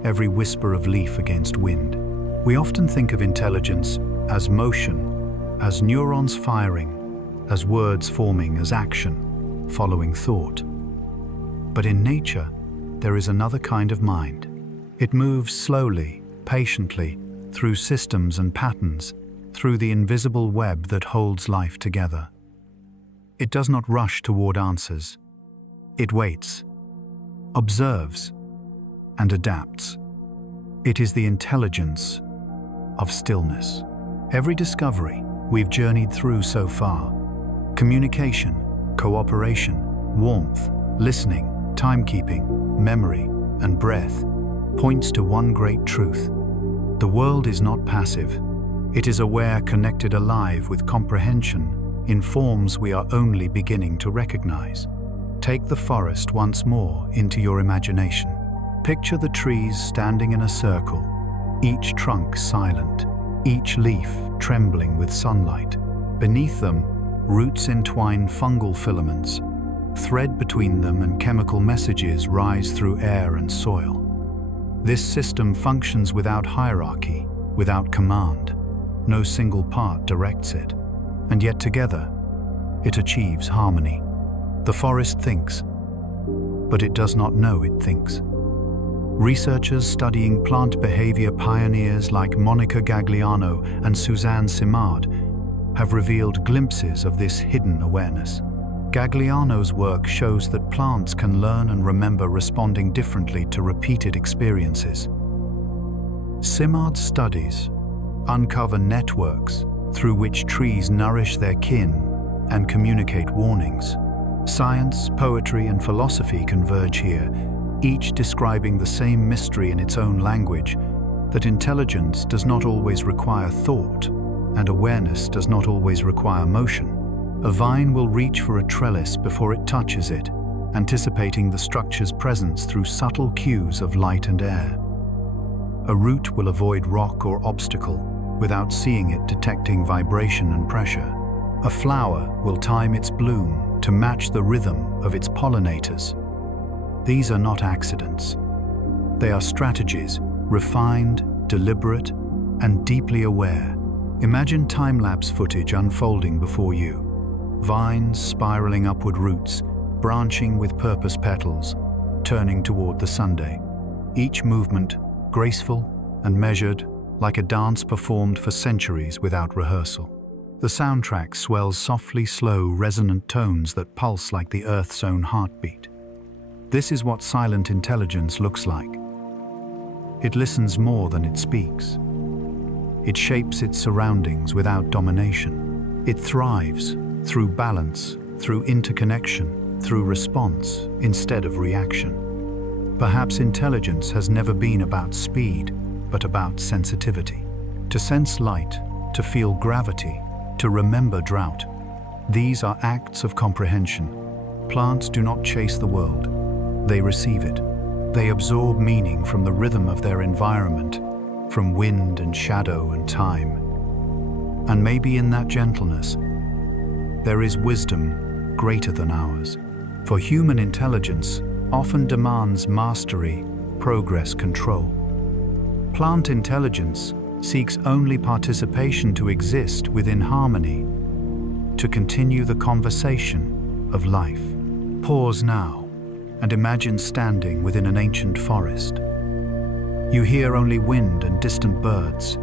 every whisper of leaf against wind. We often think of intelligence as motion, as neurons firing, as words forming, as action following thought. But in nature, there is another kind of mind. It moves slowly, patiently, through systems and patterns, through the invisible web that holds life together. It does not rush toward answers. It waits, observes, and adapts. It is the intelligence of stillness. Every discovery we've journeyed through so far, communication, cooperation, warmth, listening, timekeeping, memory, and breath, points to one great truth. The world is not passive. It is aware, connected, alive with comprehension in forms we are only beginning to recognize. Take the forest once more into your imagination. Picture the trees standing in a circle, each trunk silent, each leaf trembling with sunlight. Beneath them, roots entwine fungal filaments. Thread between them and chemical messages rise through air and soil. This system functions without hierarchy, without command. No single part directs it, and yet together, it achieves harmony. The forest thinks, but it does not know it thinks. Researchers studying plant behavior, pioneers like Monica Gagliano and Suzanne Simard, have revealed glimpses of this hidden awareness. Gagliano's work shows that plants can learn and remember responding differently to repeated experiences. Simard's studies uncover networks through which trees nourish their kin and communicate warnings. Science, poetry, and philosophy converge here, each describing the same mystery in its own language, that intelligence does not always require thought, and awareness does not always require motion. A vine will reach for a trellis before it touches it, anticipating the structure's presence through subtle cues of light and air. A root will avoid rock or obstacle without seeing it detecting vibration and pressure. A flower will time its bloom, to match the rhythm of its pollinators. These are not accidents. They are strategies, refined, deliberate, and deeply aware. Imagine time-lapse footage unfolding before you. Vines spiraling upward roots, branching with purpose petals, turning toward the Sunday. Each movement graceful and measured, like a dance performed for centuries without rehearsal. The soundtrack swells softly slow, resonant tones that pulse like the Earth's own heartbeat. This is what silent intelligence looks like. It listens more than it speaks. It shapes its surroundings without domination. It thrives through balance, through interconnection, through response instead of reaction. Perhaps intelligence has never been about speed, but about sensitivity. To sense light, to feel gravity, to remember drought. These are acts of comprehension. Plants do not chase the world. They receive it. They absorb meaning from the rhythm of their environment, from wind and shadow and time. And maybe in that gentleness, there is wisdom greater than ours. For human intelligence often demands mastery, progress, control. Plant intelligence seeks only participation to exist within harmony, to continue the conversation of life. Pause now and imagine standing within an ancient forest. You hear only wind and distant birds.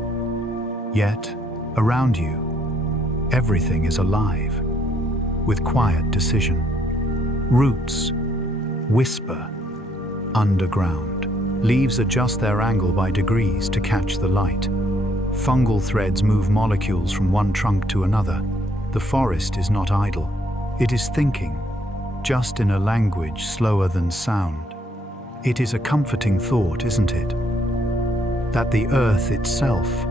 Yet, around you, everything is alive, with quiet decision. Roots whisper underground. Leaves adjust their angle by degrees to catch the light. Fungal threads move molecules from one trunk to another. The forest is not idle. It is thinking, just in a language slower than sound. It is a comforting thought, isn't it? That the earth itself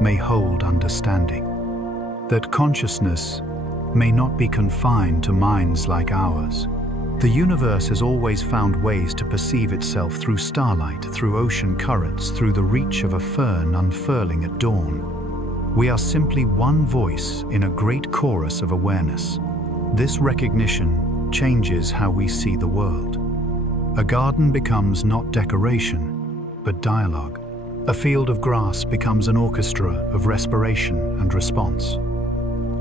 may hold understanding. That consciousness may not be confined to minds like ours. The universe has always found ways to perceive itself through starlight, through ocean currents, through the reach of a fern unfurling at dawn. We are simply one voice in a great chorus of awareness. This recognition changes how we see the world. A garden becomes not decoration, but dialogue. A field of grass becomes an orchestra of respiration and response.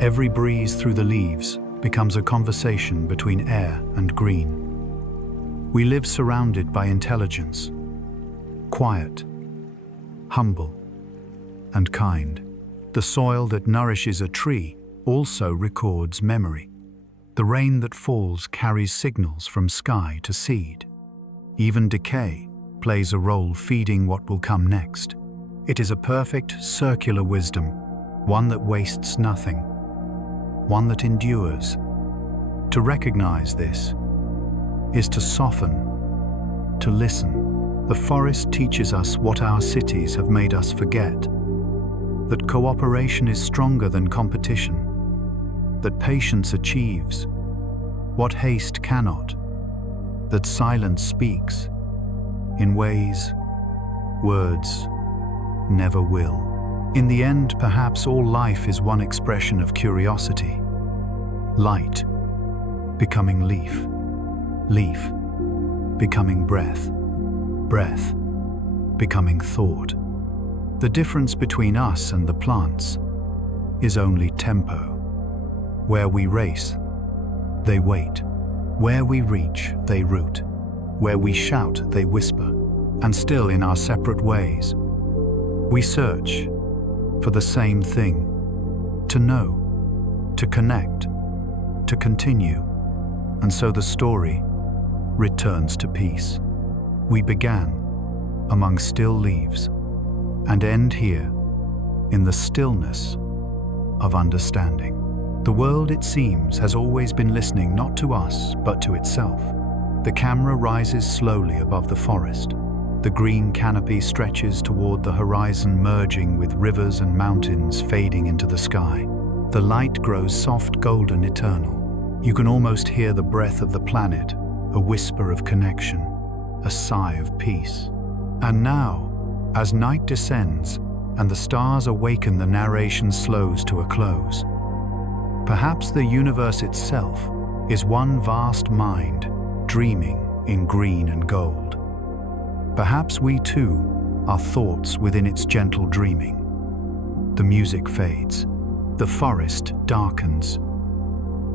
Every breeze through the leaves becomes a conversation between air and green. We live surrounded by intelligence, quiet, humble, and kind. The soil that nourishes a tree also records memory. The rain that falls carries signals from sky to seed. Even decay plays a role feeding what will come next. It is a perfect circular wisdom, one that wastes nothing, one that endures. To recognize this is to soften, to listen. The forest teaches us what our cities have made us forget, that cooperation is stronger than competition, that patience achieves what haste cannot, that silence speaks in ways words never will. In the end, perhaps all life is one expression of curiosity. Light becoming leaf, leaf becoming breath, breath becoming thought. The difference between us and the plants is only tempo. Where we race, they wait. Where we reach, they root. Where we shout, they whisper. And still, in our separate ways, we search for the same thing: to know, to connect, to continue. And so the story returns to peace. We began among still leaves and end here in the stillness of understanding. The world, it seems, has always been listening not to us, but to itself. The camera rises slowly above the forest. The green canopy stretches toward the horizon, merging with rivers and mountains fading into the sky. The light grows soft, golden, eternal. You can almost hear the breath of the planet, a whisper of connection, a sigh of peace. And now, as night descends and the stars awaken, the narration slows to a close. Perhaps the universe itself is one vast mind, dreaming in green and gold. Perhaps we too are thoughts within its gentle dreaming. The music fades, the forest darkens.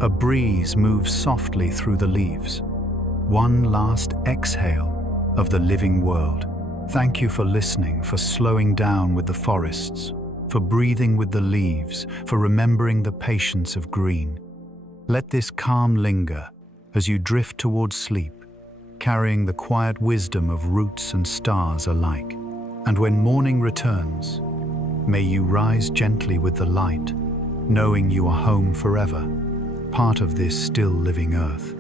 A breeze moves softly through the leaves. One last exhale of the living world. Thank you for listening, for slowing down with the forests, for breathing with the leaves, for remembering the patience of green. Let this calm linger as you drift towards sleep, carrying the quiet wisdom of roots and stars alike. And when morning returns, may you rise gently with the light, knowing you are home forever, part of this still living earth.